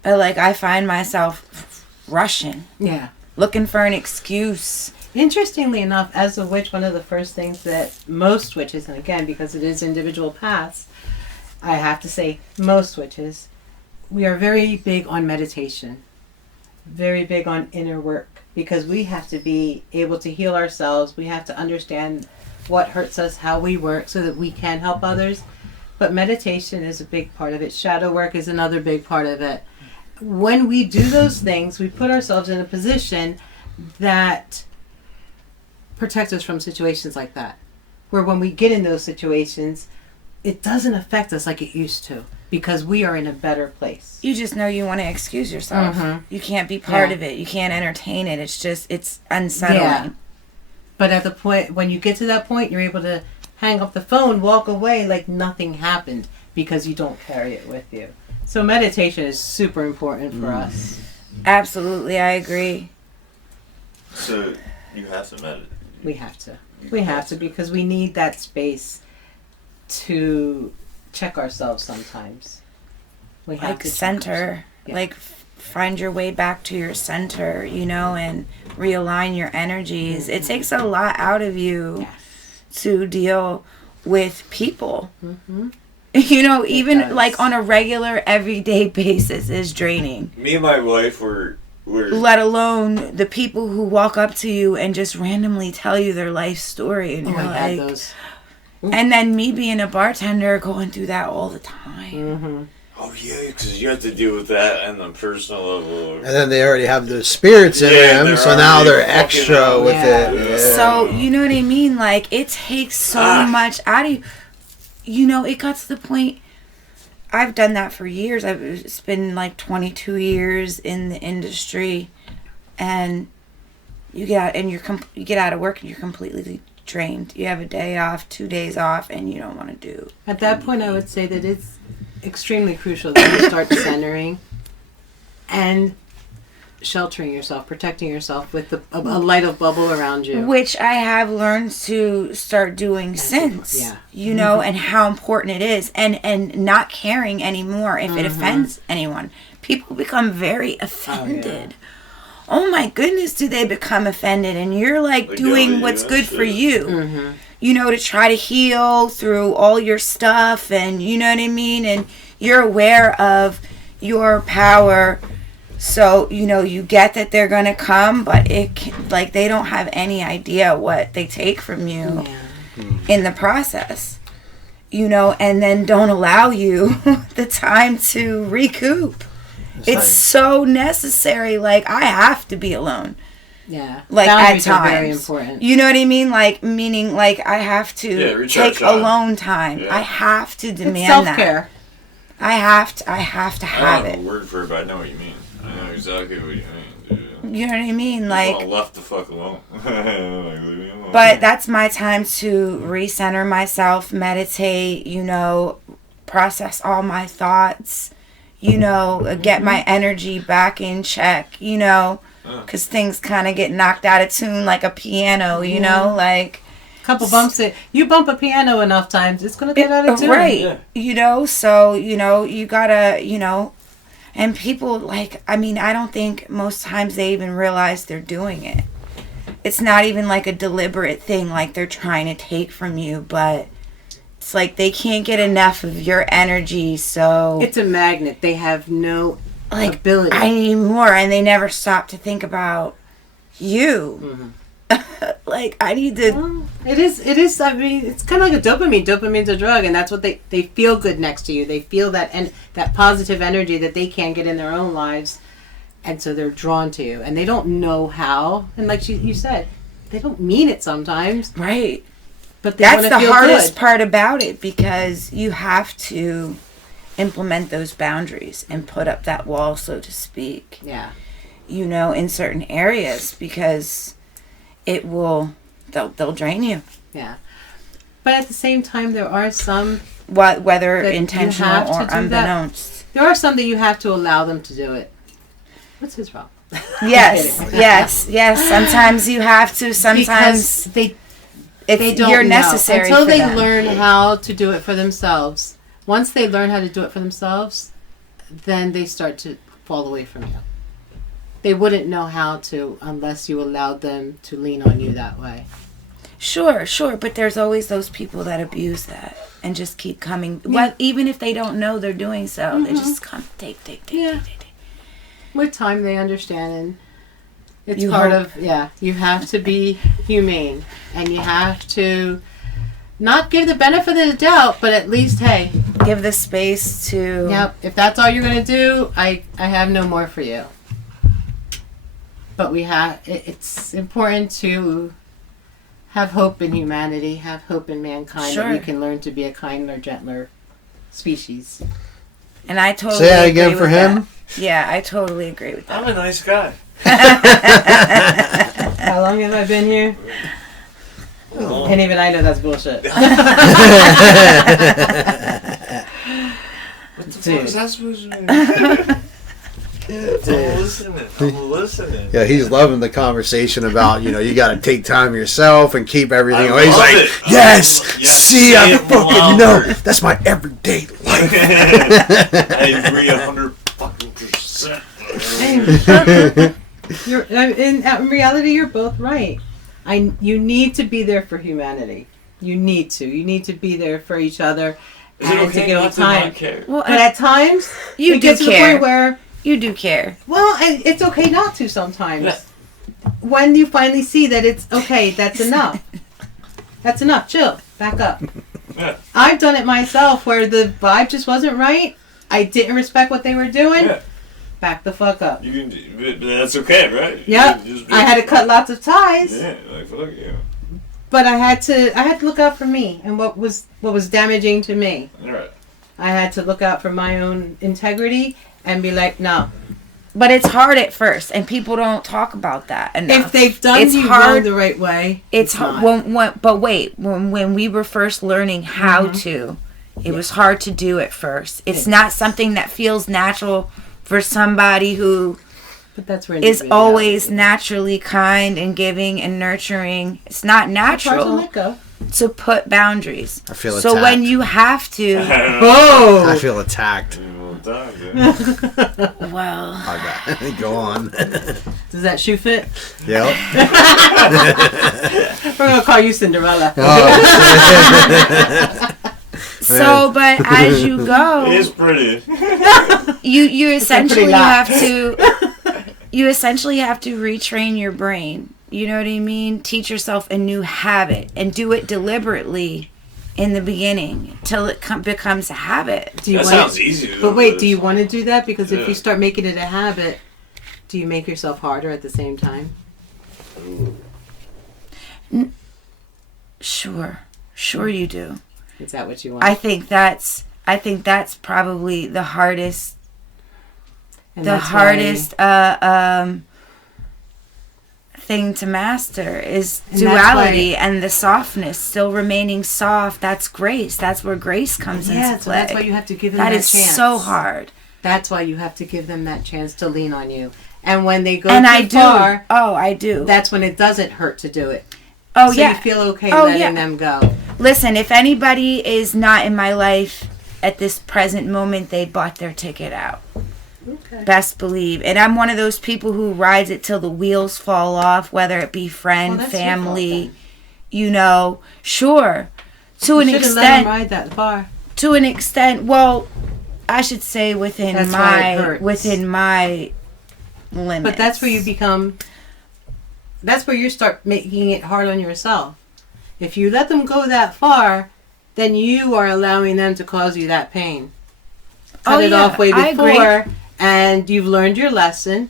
But like I find myself rushing, Yeah. looking for an excuse. Interestingly enough, as a witch, one of the first things that most witches, and again, because it is individual paths, I have to say most witches, we are very big on meditation, very big on inner work, because we have to be able to heal ourselves. We have to understand what hurts us, how we work, so that we can help others. But meditation is a big part of it. Shadow work is another big part of it. When we do those things, we put ourselves in a position that protects us from situations like that. Where when we get in those situations, it doesn't affect us like it used to, because we are in a better place. You just know you want to excuse yourself. You can't be part of it. You can't entertain it. It's unsettling. Yeah. But at the point, when you get to that point, you're able to hang up the phone, walk away like nothing happened, because you don't carry it with you. So meditation is super important for us. Absolutely, I agree. So you have to meditate. We have to. We have to, because we need that space to check ourselves sometimes. We have Like to check center, ourselves. Yeah. like find your way back to your center, and realign your energies. It takes a lot out of you Yes. to deal with people. Mm-hmm. Even does. like on a regular everyday basis is draining. Me and my wife were Let alone the people who walk up to you and just randomly tell you their life story, and Oh, you're I had like, those. and then me being a bartender going through that all the time. Mm-hmm. Oh yeah, because you have to deal with that on the personal level. And then they already have the spirits in Yeah, them, they're so now already they're fucking extra out. with Yeah. it. Yeah. So, you know what I mean? Like, it takes so much out of you. It got to the point, I've done that for years. It's been like 22 years in the industry, and you get out and you get out of work and you're completely drained. You have a day off, 2 days off, and you don't want to do. At that point, I would say that it's extremely crucial that you start centering and sheltering yourself, protecting yourself with a light of bubble around you. Which I have learned to start doing since, Yeah. and how important it is, and not caring anymore if it offends anyone. People become very offended. Oh my goodness, do they become offended? And you're like Like, doing yeah, what's yeah, good shit. for you, to try to heal through all your stuff, and you know what I mean? And you're aware of your power. So, you get that they're going to come, but they don't have any idea what they take from you in the process, and then don't allow you the time to recoup. It's so necessary. Like, I have to be alone. Yeah. Like, Boundaries at are times. very important. You know what I mean? Like, meaning, like, I have to recharge take time. alone time. Yeah. I have to demand It's self-care. that. I have to I have don't it. know a word for it, but I know what you mean. I know exactly what you mean, dude. You know what I mean? Like, Like, left the fuck alone. Like, leave me alone. But that's my time to recenter myself, meditate, process all my thoughts, get my energy back in check, because things kind of get knocked out of tune like a piano, like... Couple bumps it. You bump a piano enough times, it's going to get out of tune. Right. So, you gotta, and people, like, I mean, I don't think most times they even realize they're doing it. It's not even like a deliberate thing, like they're trying to take from you, but it's like they can't get enough of your energy, so... It's a magnet. They have no ability. I need more, and they never stop to think about you. Mm-hmm. Like, I need to... Well, it is, I mean, it's kind of like a dopamine. Dopamine's a drug, and that's what they feel good next to you. They feel that positive energy that they can't get in their own lives, and so they're drawn to you. And they don't know how, and like you said, they don't mean it sometimes. Right. But they that's the feel hardest good. part about it, because you have to implement those boundaries and put up that wall, so to speak. Yeah. In certain areas, because... they'll drain you. Yeah. But at the same time, there are some... Whether intentional or unbeknownst. There are some that you have to allow them to do it. What's his problem? Yes. Sometimes you have to. Sometimes because they don't you're know. necessary until for they them. learn how to do it for themselves. Once they learn how to do it for themselves, then they start to fall away from you. They wouldn't know how to unless you allowed them to lean on you that way. Sure, but there's always those people that abuse that and just keep coming. Yeah. Well, even if they don't know they're doing so, they just come take. Yeah. Take. With time, they understand, and it's you have to be humane, and you have to not give the benefit of the doubt, but at least, hey, give the space to... Yep, if that's all you're going to do, I have no more for you. But it's important to have hope in humanity, have hope in mankind, sure. that we can learn to be a kinder, gentler species. And I totally say that agree again for with him. That. Yeah, I totally agree with that. I'm a nice guy. How long have I been here? Oh. And even I know that's bullshit. What the fuck is that supposed to mean? I'm listening. Yeah, he's loving the conversation about, you got to take time for yourself and keep everything away. He's like, yes, see, I fucking know. That's my everyday life. I agree 100%. In reality, you're both right. You need to be there for humanity. You need to be there for each other. Is it okay not to not care? Well, but at times, you it do gets to the care. point where... You do care. Well, it's okay not to sometimes. Yeah. When you finally see that it's okay, that's enough. That's enough. Chill. Back up. Yeah. I've done it myself where the vibe just wasn't right. I didn't respect what they were doing. Yeah. Back the fuck up. But that's okay, right? Yep. I had to cut lots of ties. Yeah, like fuck you. But I had to look out for me and what was damaging to me. All right. I had to look out for my own integrity and be like, no. But it's hard at first, and people don't talk about that enough. If they've done you wrong the right way, it's hard. When we were first learning how to, it was hard to do at first. It's not something that feels natural for somebody who is always naturally kind and giving and nurturing. It's not natural to put boundaries. I feel so attacked. when you have to... I feel attacked. Well... Go on. Does that shoe fit? Yep. We're going to call you Cinderella. So, but as you go... It is pretty. You essentially have to... You essentially have to retrain your brain. You know what I mean? Teach yourself a new habit and do it deliberately in the beginning till it becomes a habit. That sounds easy. But wait, do you want to do that? Because if you start making it a habit, do you make yourself harder at the same time? Sure you do. Is that what you want? I think that's probably the hardest. thing to master is And duality and the softness, still remaining soft. That's grace. That's where grace comes into play. So that's why you have to give them that is chance. so hard. That's why you have to give them that chance to lean on you. And when they go And too I do. far, I do. that's when it doesn't hurt to do it. Oh, so yeah. you feel okay Oh, letting yeah. them go. Listen, if anybody is not in my life at this present moment, they bought their ticket out. Okay. Best believe. And I'm one of those people who rides it till the wheels fall off, whether it be friend, Well, that's your family, fault you know. Sure. To You an should've let them extent. ride that far. To an extent, well, I should say within That's why it my hurts. within my limits. But that's where you become. That's where you start making it hard on yourself. If you let them go that far, then you are allowing them to cause you that pain. Cut it off way I agree. before, and you've learned your lesson.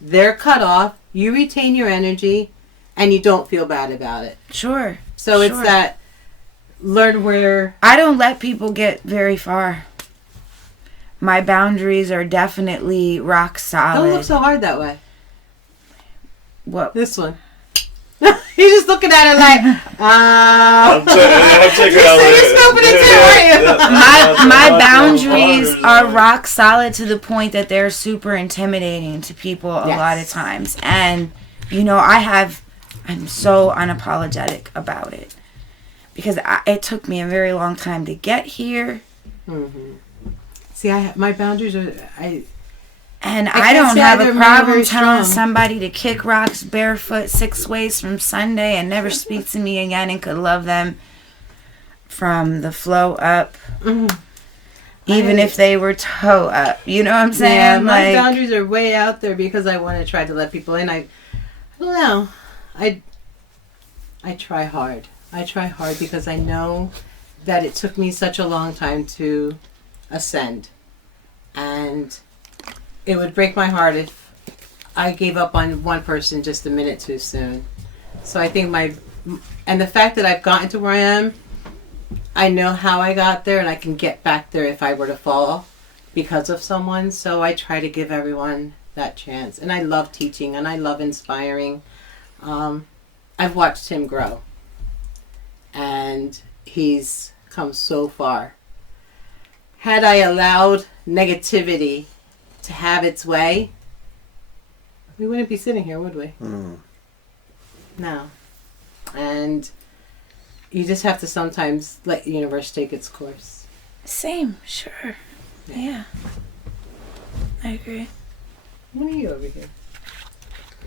They're cut off. You retain your energy, and you don't feel bad about it. Sure. So it's Sure. that learn where. I don't let people get very far. My boundaries are definitely rock solid. Don't look so hard that way. What? This one. He's just looking at her like, I'm taking So you're scoping it too, aren't you? My boundaries are rock solid to the point that they're super intimidating to people a Yes. lot of times. And, you know, I'm so unapologetic about it. Because it took me a very long time to get here. Mm-hmm. See, my boundaries are. And I I can't don't say have either a of them are problem very telling strong. somebody to kick rocks barefoot 6 ways from Sunday and never speak to me again and could love them from the flow up. Mhm. Even if they were toe up. You know what I'm saying? Yeah, my Like, boundaries are way out there because I want to try to let people in. I don't know. I try hard. I try hard because I know that it took me such a long time to ascend. And it would break my heart if I gave up on one person just a minute too soon. So I think and the fact that I've gotten to where I am, I know how I got there and I can get back there if I were to fall because of someone. So I try to give everyone that chance. And I love teaching and I love inspiring. I've watched him grow. And he's come so far. Had I allowed negativity to have its way, we wouldn't be sitting here, would we? Mm. No. And you just have to sometimes let the universe take its course. same, sure. Yeah. I agree. What are you over here?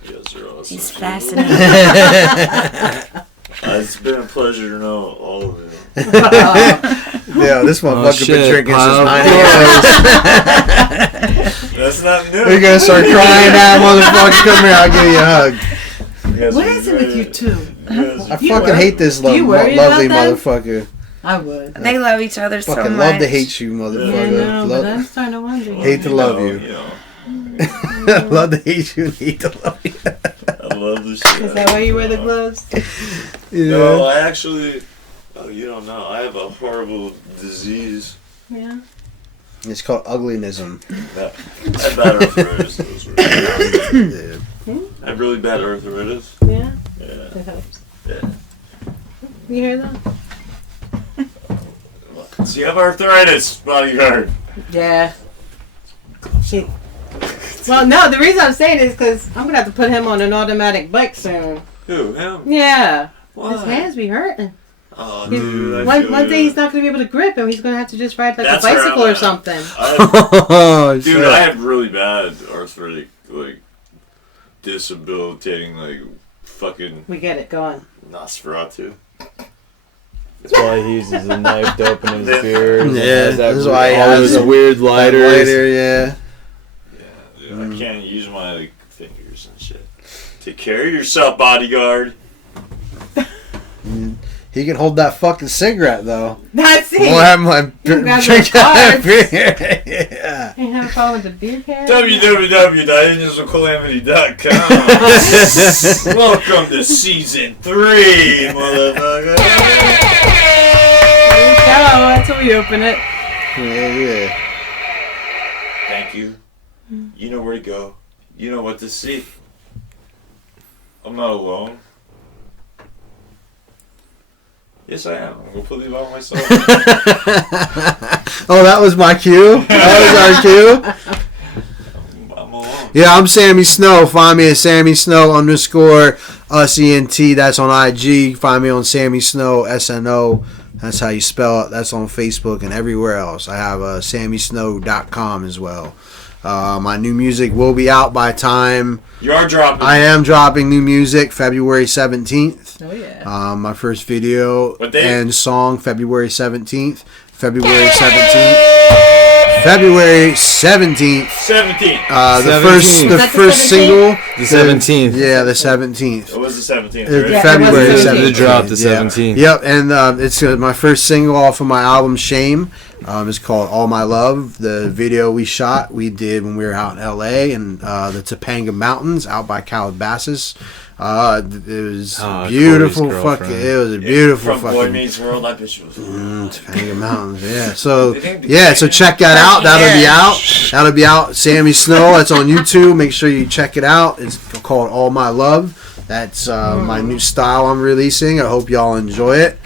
Yes, you're awesome. He's fascinating. It's been a pleasure to know all of you. Yeah, this motherfucker shit, been drinking pal. since 9 That's not new. We're gonna start crying now, motherfucker. Come here, I'll give you a hug. You guys What are is it with great. you two? I You fucking worry- hate this you worry lovely about that? motherfucker. I would. They love each other so much. Fucking love to hate you, Yeah, motherfucker. no, but I'm Love, starting to wonder. hate to love you. You know, Love to hate you and hate to love you. I love this shit. Is that why you wear the gloves? No, I actually. Oh, you don't know. I have a horrible disease. Yeah. It's called uglinism. I have bad arthritis. Those were- Yeah. I have really bad arthritis. Yeah. Yeah. It helps. Yeah. You hear that? So you have arthritis, bodyguard. Yeah. Well, no, the reason I'm saying is because I'm going to have to put him on an automatic bike soon. Who? Him? Yeah. Why? His hands be hurting. Oh, He's- dude. I One feel day you. he's not going to be able to grip and he's going to have to just ride like That's a where bicycle I'm or at. something. Oh, Dude, shit. I have really bad arthritic, like, disabilitating, like, fucking We get it. Go on. Nosferatu. That's why he uses a knife to open his beer. Yeah, this is why he all has those the- weird lighters. Lighter, yeah. Yeah, dude, I can't use my like, fingers and shit. Take care of yourself, bodyguard. He can hold that fucking cigarette though. That's it. We'll have my You guys drink are out of cards. beer. Yeah. You have a problem with the beer can? www.angelsofcalamity.com. Welcome to season 3, motherfucker. There you go. That's how we open it. Yeah. Thank you. You know where to go. You know what to see. I'm not alone. Yes, I am. I'm completely by myself. Oh, that was my cue? That was our cue? I'm alone. Yeah, I'm Sammy Snow. Find me at Sammy Snow _USENT. That's on IG. Find me on Sammy Snow SNO. That's how you spell it. That's on Facebook and everywhere else. I have SammySnow.com as well. My new music will be out by time. You are dropping. I am dropping new music February 17th. Oh yeah. My first video What day? and song February 17th. February 17th. February 17th. 17th. The first single. The 17th. Yeah, the 17th. It was the 17th, February right? February 17th. It dropped the 17th. Yep, and it's my first single off of my album Shame. It's called All My Love. The video we did when we were out in LA and the Topanga Mountains out by Calabasas. It was beautiful. Corey's Fucking, it was a beautiful From Boy fucking. Meets World, that bitch was. Topanga Mountains, yeah. So check that out. That'll be out. Sammy Snow. That's on YouTube. Make sure you check it out. It's called All My Love. That's my new style I'm releasing. I hope y'all enjoy it.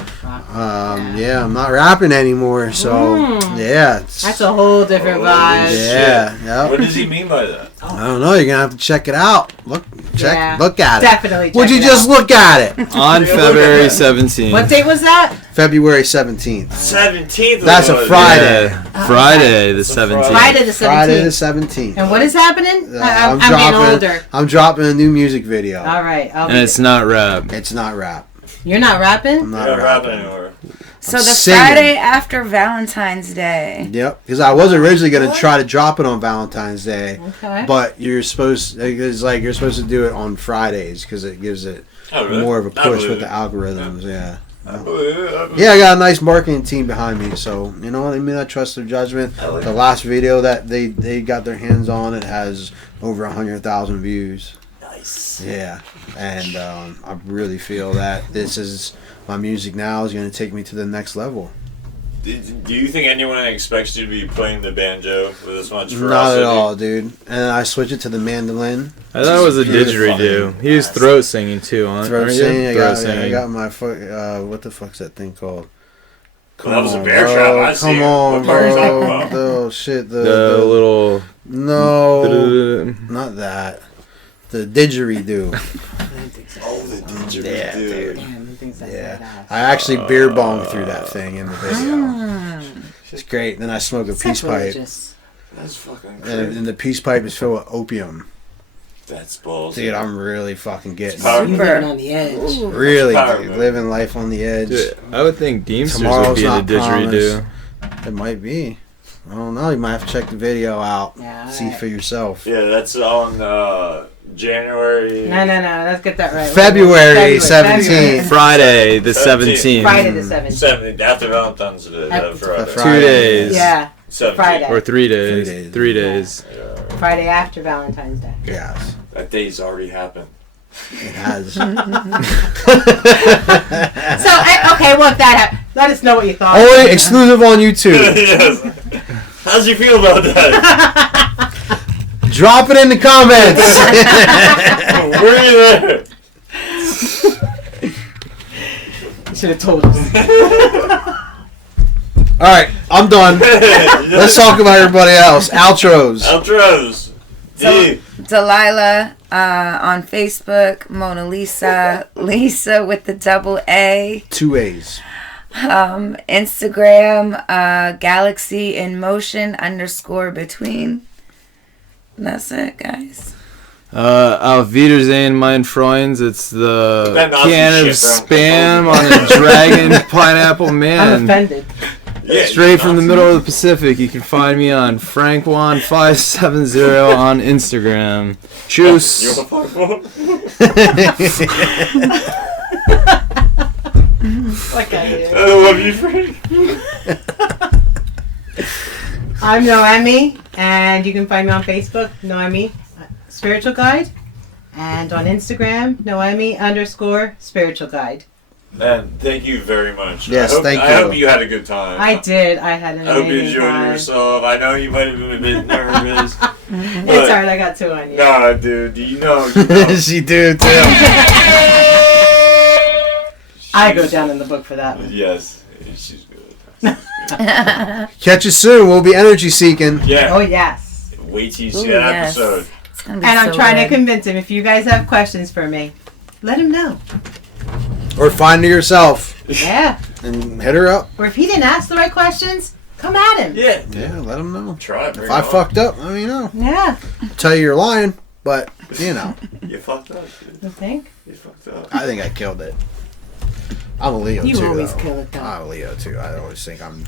Yeah, I'm not rapping anymore, so yeah. That's a whole different vibe. Yeah, yep. What does he mean by that? I don't know. You're gonna have to check it out. Look at it. Definitely. Would you check it just out. look at it? On February 17th. What date was that? February 17th. 17th. That's a Friday. Yeah, Friday the 17th. Friday the 17th. Friday the 17th. And what is happening? I'm dropping, getting older. I'm dropping a new music video. All right. And it's not rap. It's not rap. You're not rapping? I'm not Not rapping rapping. anymore. So the singing. Friday after Valentine's Day. Yep, because I was originally gonna try to drop it on Valentine's Day, Okay. but you're supposed to do it on Fridays because it gives it Oh, really? more of a I push believe with the it. algorithms. Yeah. I believe it. Yeah, I got a nice marketing team behind me, so you know what I mean. I trust their judgment. I like The it. last video that they got their hands on, it has over 100,000 views. Nice. Yeah, and I really feel that my music now is going to take me to the next level. Do you think anyone expects you to be playing the banjo with this much ferocity? Not at all, dude. And I switch it to the mandolin. I thought it was a Beautiful. didgeridoo. He was throat singing too, aren't Throat you? singing. I Throat got singing. my what the fuck's that thing called? Well, that was a on, bear bro. trap. I see Come it. on, What part are you talking bro. about? The shit. The little. No, not that. The didgeridoo. Oh, the didgeridoo. Yeah, dude. Damn, he thinks that's Yeah. badass. I actually beer bonged through that thing in the video. It's great. Then I smoke a peace pipe. Sacrilegious. That's fucking crazy. And the peace pipe is filled with opium. That's balls. Dude, I'm really fucking getting Power- it. You're living on the edge. Ooh. Really, Power dude, move. living life on the edge. Dude, I would think Deemsters would Tomorrow's be in a not didgeridoo. It might be. I don't know. You might have to check the video out. Yeah, See alright. for yourself. Yeah, that's on January. No. Let's get that right. February 17th. Friday the 17th. 17th. Friday the 17th. 17th, after Valentine's Day. That Friday. The 2 Friday. days. Yeah. 17th. Friday. Or 3 days. 3 days. 3 days. Friday after Valentine's Day. Yes, That day's already happened. it has. So, okay, well, if that happened, let us know what you thought. Only exclusive on YouTube. Yes. How's you feel about that? Drop it in the comments. Were you there? You should have told us. All right, I'm done. Let's talk about everybody else. Outros. Outros. So, Delilah on Facebook, Mona Lisa, Lisa with the double A. 2 A's. Instagram, Galaxy in Motion _between. That's it, guys. Auf Wiedersehen, mein Freunds. It's the That Nazi can of shit, bro. spam on a dragon pineapple I'm man. offended. Yeah, Straight from the middle of the Pacific. You can find me on FrankWan570 on Instagram. Choose. You want Fuck out of here. I love you, Frank. I'm Noemi, and you can find me on Facebook, Noemi Spiritual Guide, and on Instagram, Noemi _Spiritual Guide. And thank you very much. Yes, thank I you. hope you had a good time. I did. I had an I hope you amazing enjoyed time. yourself. I know you might have been a bit nervous, It's alright, I got 2 on you. Nah, dude, you know. She do too. I go down in the book for that one. Yes, she's good. Catch you soon. We'll be energy seeking. Yeah. Oh, yes. Wait till you see Ooh, that yes. episode. It's gonna be And I'm so trying good. to convince him, if you guys have questions for me, let him know. Or find her yourself Yeah. and hit her up. Or if he didn't ask the right questions, come at him. Yeah. Yeah, let him know. Try it. If I fucked up, let me know. Yeah. Tell you you're lying, but you know, You fucked up, dude. You think? You fucked up. I think I killed it. I'm a Leo You too. always though. kill it, though. I'm a Leo too. I always think I'm.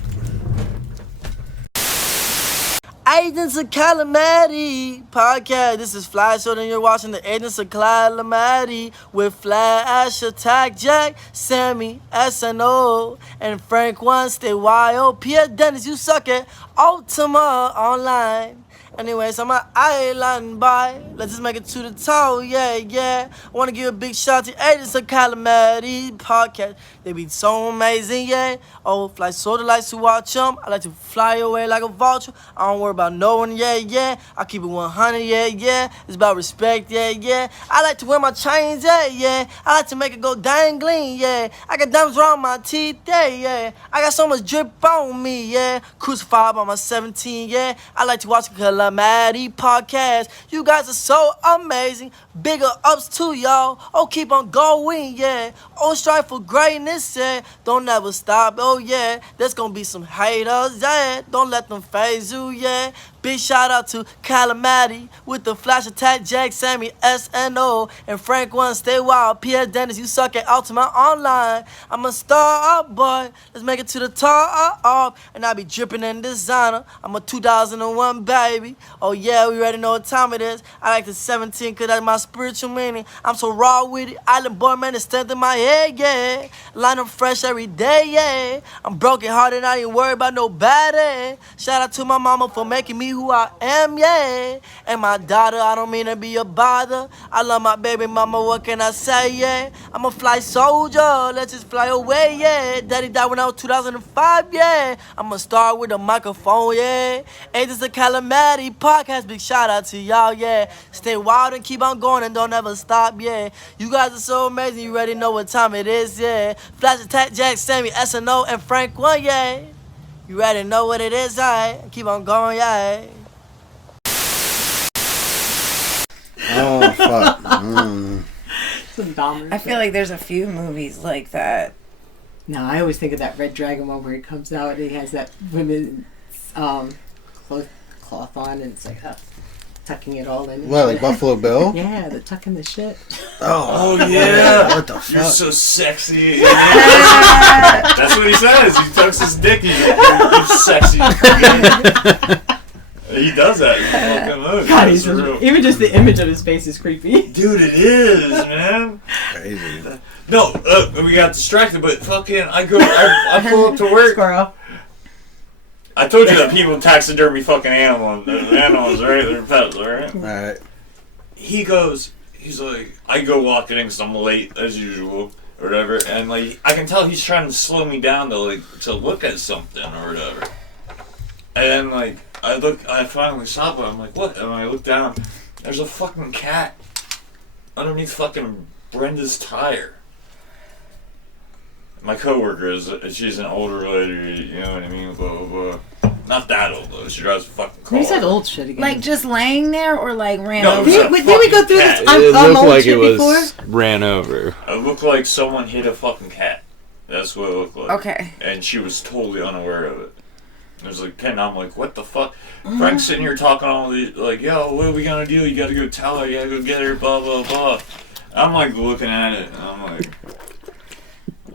Agents of Calamity podcast. This is Flash Show, and you're watching the Agents of Calamity with Flash Attack Jack, Sammy, SNO, and Frank One. Stay wild. Pierre Dennis, you suck it. Ultima Online. Anyways, I'm an island boy. Let's just make it to the top, yeah, yeah. I want to give a big shout to Agents of Calamity podcast. They be so amazing, yeah. Oh, fly sorta likes to watch them. I like to fly away like a vulture. I don't worry about no one, yeah, yeah. I keep it 100, yeah, yeah. It's about respect, yeah, yeah. I like to wear my chains, yeah, yeah. I like to make it go dangling, yeah. I got diamonds around my teeth, yeah, yeah. I got so much drip on me, yeah. Crucified by my 17, yeah. I like to watch Calamity podcast. You guys are so amazing. Bigger ups to y'all. Oh, keep on going, yeah. Oh, strive for greatness, yeah. Don't ever stop, oh, yeah. There's gonna be some haters, yeah. Don't let them phase you, yeah. Big shout out to Calamity with the Flash Attack, Jack, Sammy, SNO, and Frank One. Stay wild. Pierre Dennis, you suck at Ultima Online. I'm a star boy. Let's make it to the top. And I be dripping in designer. I'm a 2001 baby. Oh yeah, we already know what time it is. I like the 17 cause that's my spiritual meaning. I'm so raw with it. Island boy, man, it's strength in my head, yeah. Line up fresh every day, yeah. I'm broken hearted, I ain't worried about nobody. Shout out to my mama for making me who I am, yeah. And my daughter, I don't mean to be a bother. I love my baby mama, what can I say, yeah. I'm a fly soldier, let's just fly away, yeah. Daddy died when I was 2005, yeah. I'm a star with a microphone, yeah. Agents of Calamity podcast, big shout out to y'all, yeah. Stay wild and keep on going and don't ever stop, yeah. You guys are so amazing, you already know what time it is, yeah. Flash Attack, Jack, Sammy, SNO, and Frank One, yeah. You already know what it is, alright? Keep on going, yeah. Oh fuck. Some Dahmer. I feel like there's a few movies like that. No, I always think of that Red Dragon one where he comes out and he has that women's cloth on and it's like tucking it all in. What, like Buffalo Bill? Yeah, they're tucking the shit. Oh yeah. What the You're fuck? so sexy. That's what he says. He tucks his dick. He's like, you're sexy. He does that. He's fucking look. God, That's real. even just the image of his face is creepy. Dude, it is, man. Crazy. No, we got distracted, but fucking, I pull up to work. Squirrel. I told you that people taxidermy fucking animals, right? They're pets, right? Alright. He's like, I go walking in because I'm late as usual, or whatever, and like, I can tell he's trying to slow me down to look at something or whatever. And like, I finally stop and I'm like, what? And I look down, there's a fucking cat underneath fucking Brenda's tire. My coworker she's an older lady, you know what I mean? Blah, blah, blah. Not that old though. She drives a fucking car. You said old shit again. Like just laying there or like ran No, over? it was Did we go through this? cat. I'm It looked old like shit it was before. ran over. It looked like someone hit a fucking cat. That's what it looked like. Okay. And she was totally unaware of it. It was like, and I'm like, what the fuck? Frank's sitting here talking all these, like, yo, what are we gonna do? You gotta go tell her, you gotta go get her, blah, blah, blah. I'm like looking at it, and I'm like,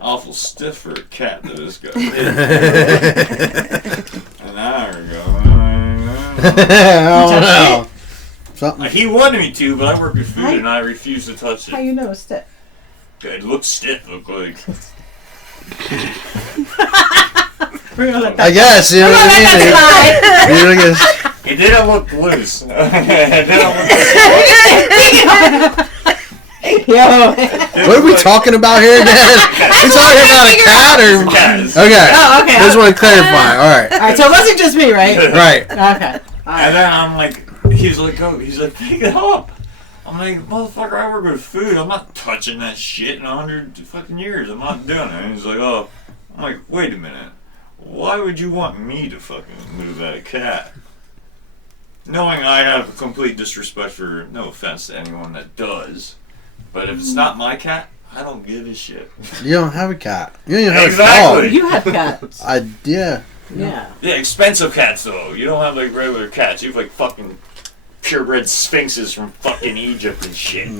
awful stiff for a cat that this guy hit. An hour ago. Oh no. Something. He wanted me to, but I work with food and I refuse to touch How it. you know stiff? It looks stiff, look like. We're gonna let I that guess, you know what I mean? You know, It didn't look loose. It didn't look Yo. what are we talking about here, Dan? We talking about a cat or? Cats. Okay. Oh, okay. Just want to clarify. All right. Alright, so it wasn't just me, right? Right. Okay. And then I'm like, he's like, pick it up. I'm like, motherfucker, I work with food. I'm not touching that shit in 100 fucking years. I'm not doing it. And he's like, oh. I'm like, wait a minute. Why would you want me to fucking move that cat? Knowing I have complete disrespect for, no offense to anyone that does, but if it's not my cat, I don't give a shit. You don't have a cat. You don't even have Exactly. a dog. You have cats. Yeah. Yeah. Yeah, expensive cats though. You don't have like regular cats. You have like fucking purebred sphinxes from fucking Egypt and shit, dude.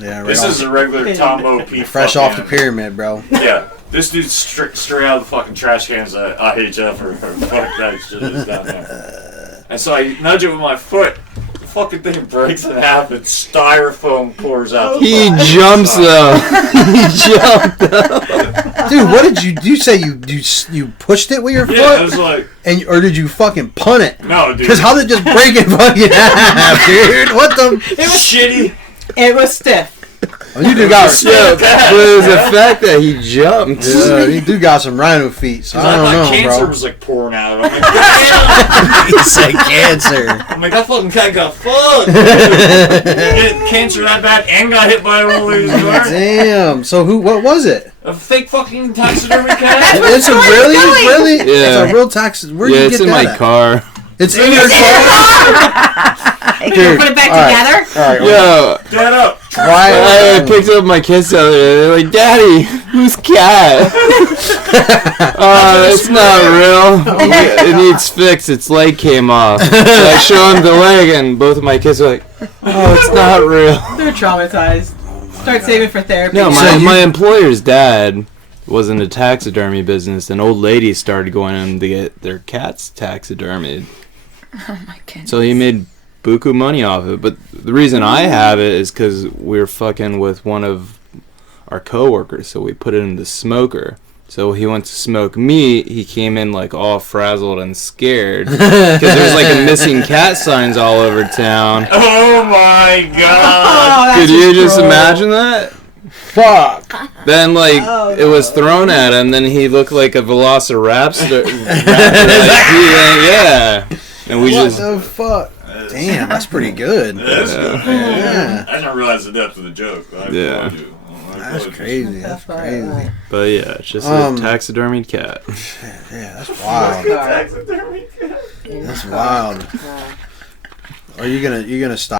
Yeah. Right This is a regular Tombo P. fresh off the pyramid, bro. Yeah, this dude's straight out of the fucking trash cans at IHF or fuck that shit is down there. And so I nudge it with my foot. The fucking thing breaks in half and styrofoam pours out. He jumps though. He jumped though. Dude, what did you do? You say you pushed it with your Yeah, I foot? was like, Or did you fucking punt it? no, dude. Because how did it just break it fucking half, dude? What the? It was shitty. It was stiff. Oh, you do got Yeah, but it was the fact that he jumped. you do got some rhino feet. So I don't My know, cancer bro. was like pouring out. I'm like, damn. He said cancer. I'm like, that fucking cat got fucked. Get cancer that bad and got hit by a roller car. Damn. So what was it? A fake fucking taxidermy cat. It's a really? Yeah. It's a real tax. Where Yeah, did you it's get in that my at? car. It's in your car. Can you Dude, put it back all right. together? All right. Yo, Get up. Try I picked up my kids the other day. They're like, Daddy, whose cat? It's not real. It needs fixed. Its leg came off. So I show him the leg, and both of my kids are like, oh, it's not real. They're traumatized. Start saving for therapy. No, So my employer's dad was in the taxidermy business, and old ladies started going in to get their cats taxidermied. Oh my goodness. So he made buku money off it. But the reason I have it is because we were fucking with one of our coworkers, so we put it in the smoker. So he went to smoke meat. He came in like all frazzled and scared because there's like a missing cat signs all over town. Oh my god. Oh, that's Could you just cruel. imagine that? Fuck. Then like Oh, it was thrown at him, then he looked like a velociraptor. Yeah, and we What just the fuck? Damn, that's pretty good. That's good, man. Yeah. I didn't realize the depth of the joke. I Yeah. told you. That's crazy. That's crazy. But yeah, it's just a taxidermied cat. Yeah, that's wild. Taxidermy cat. That's wild. Are you gonna stop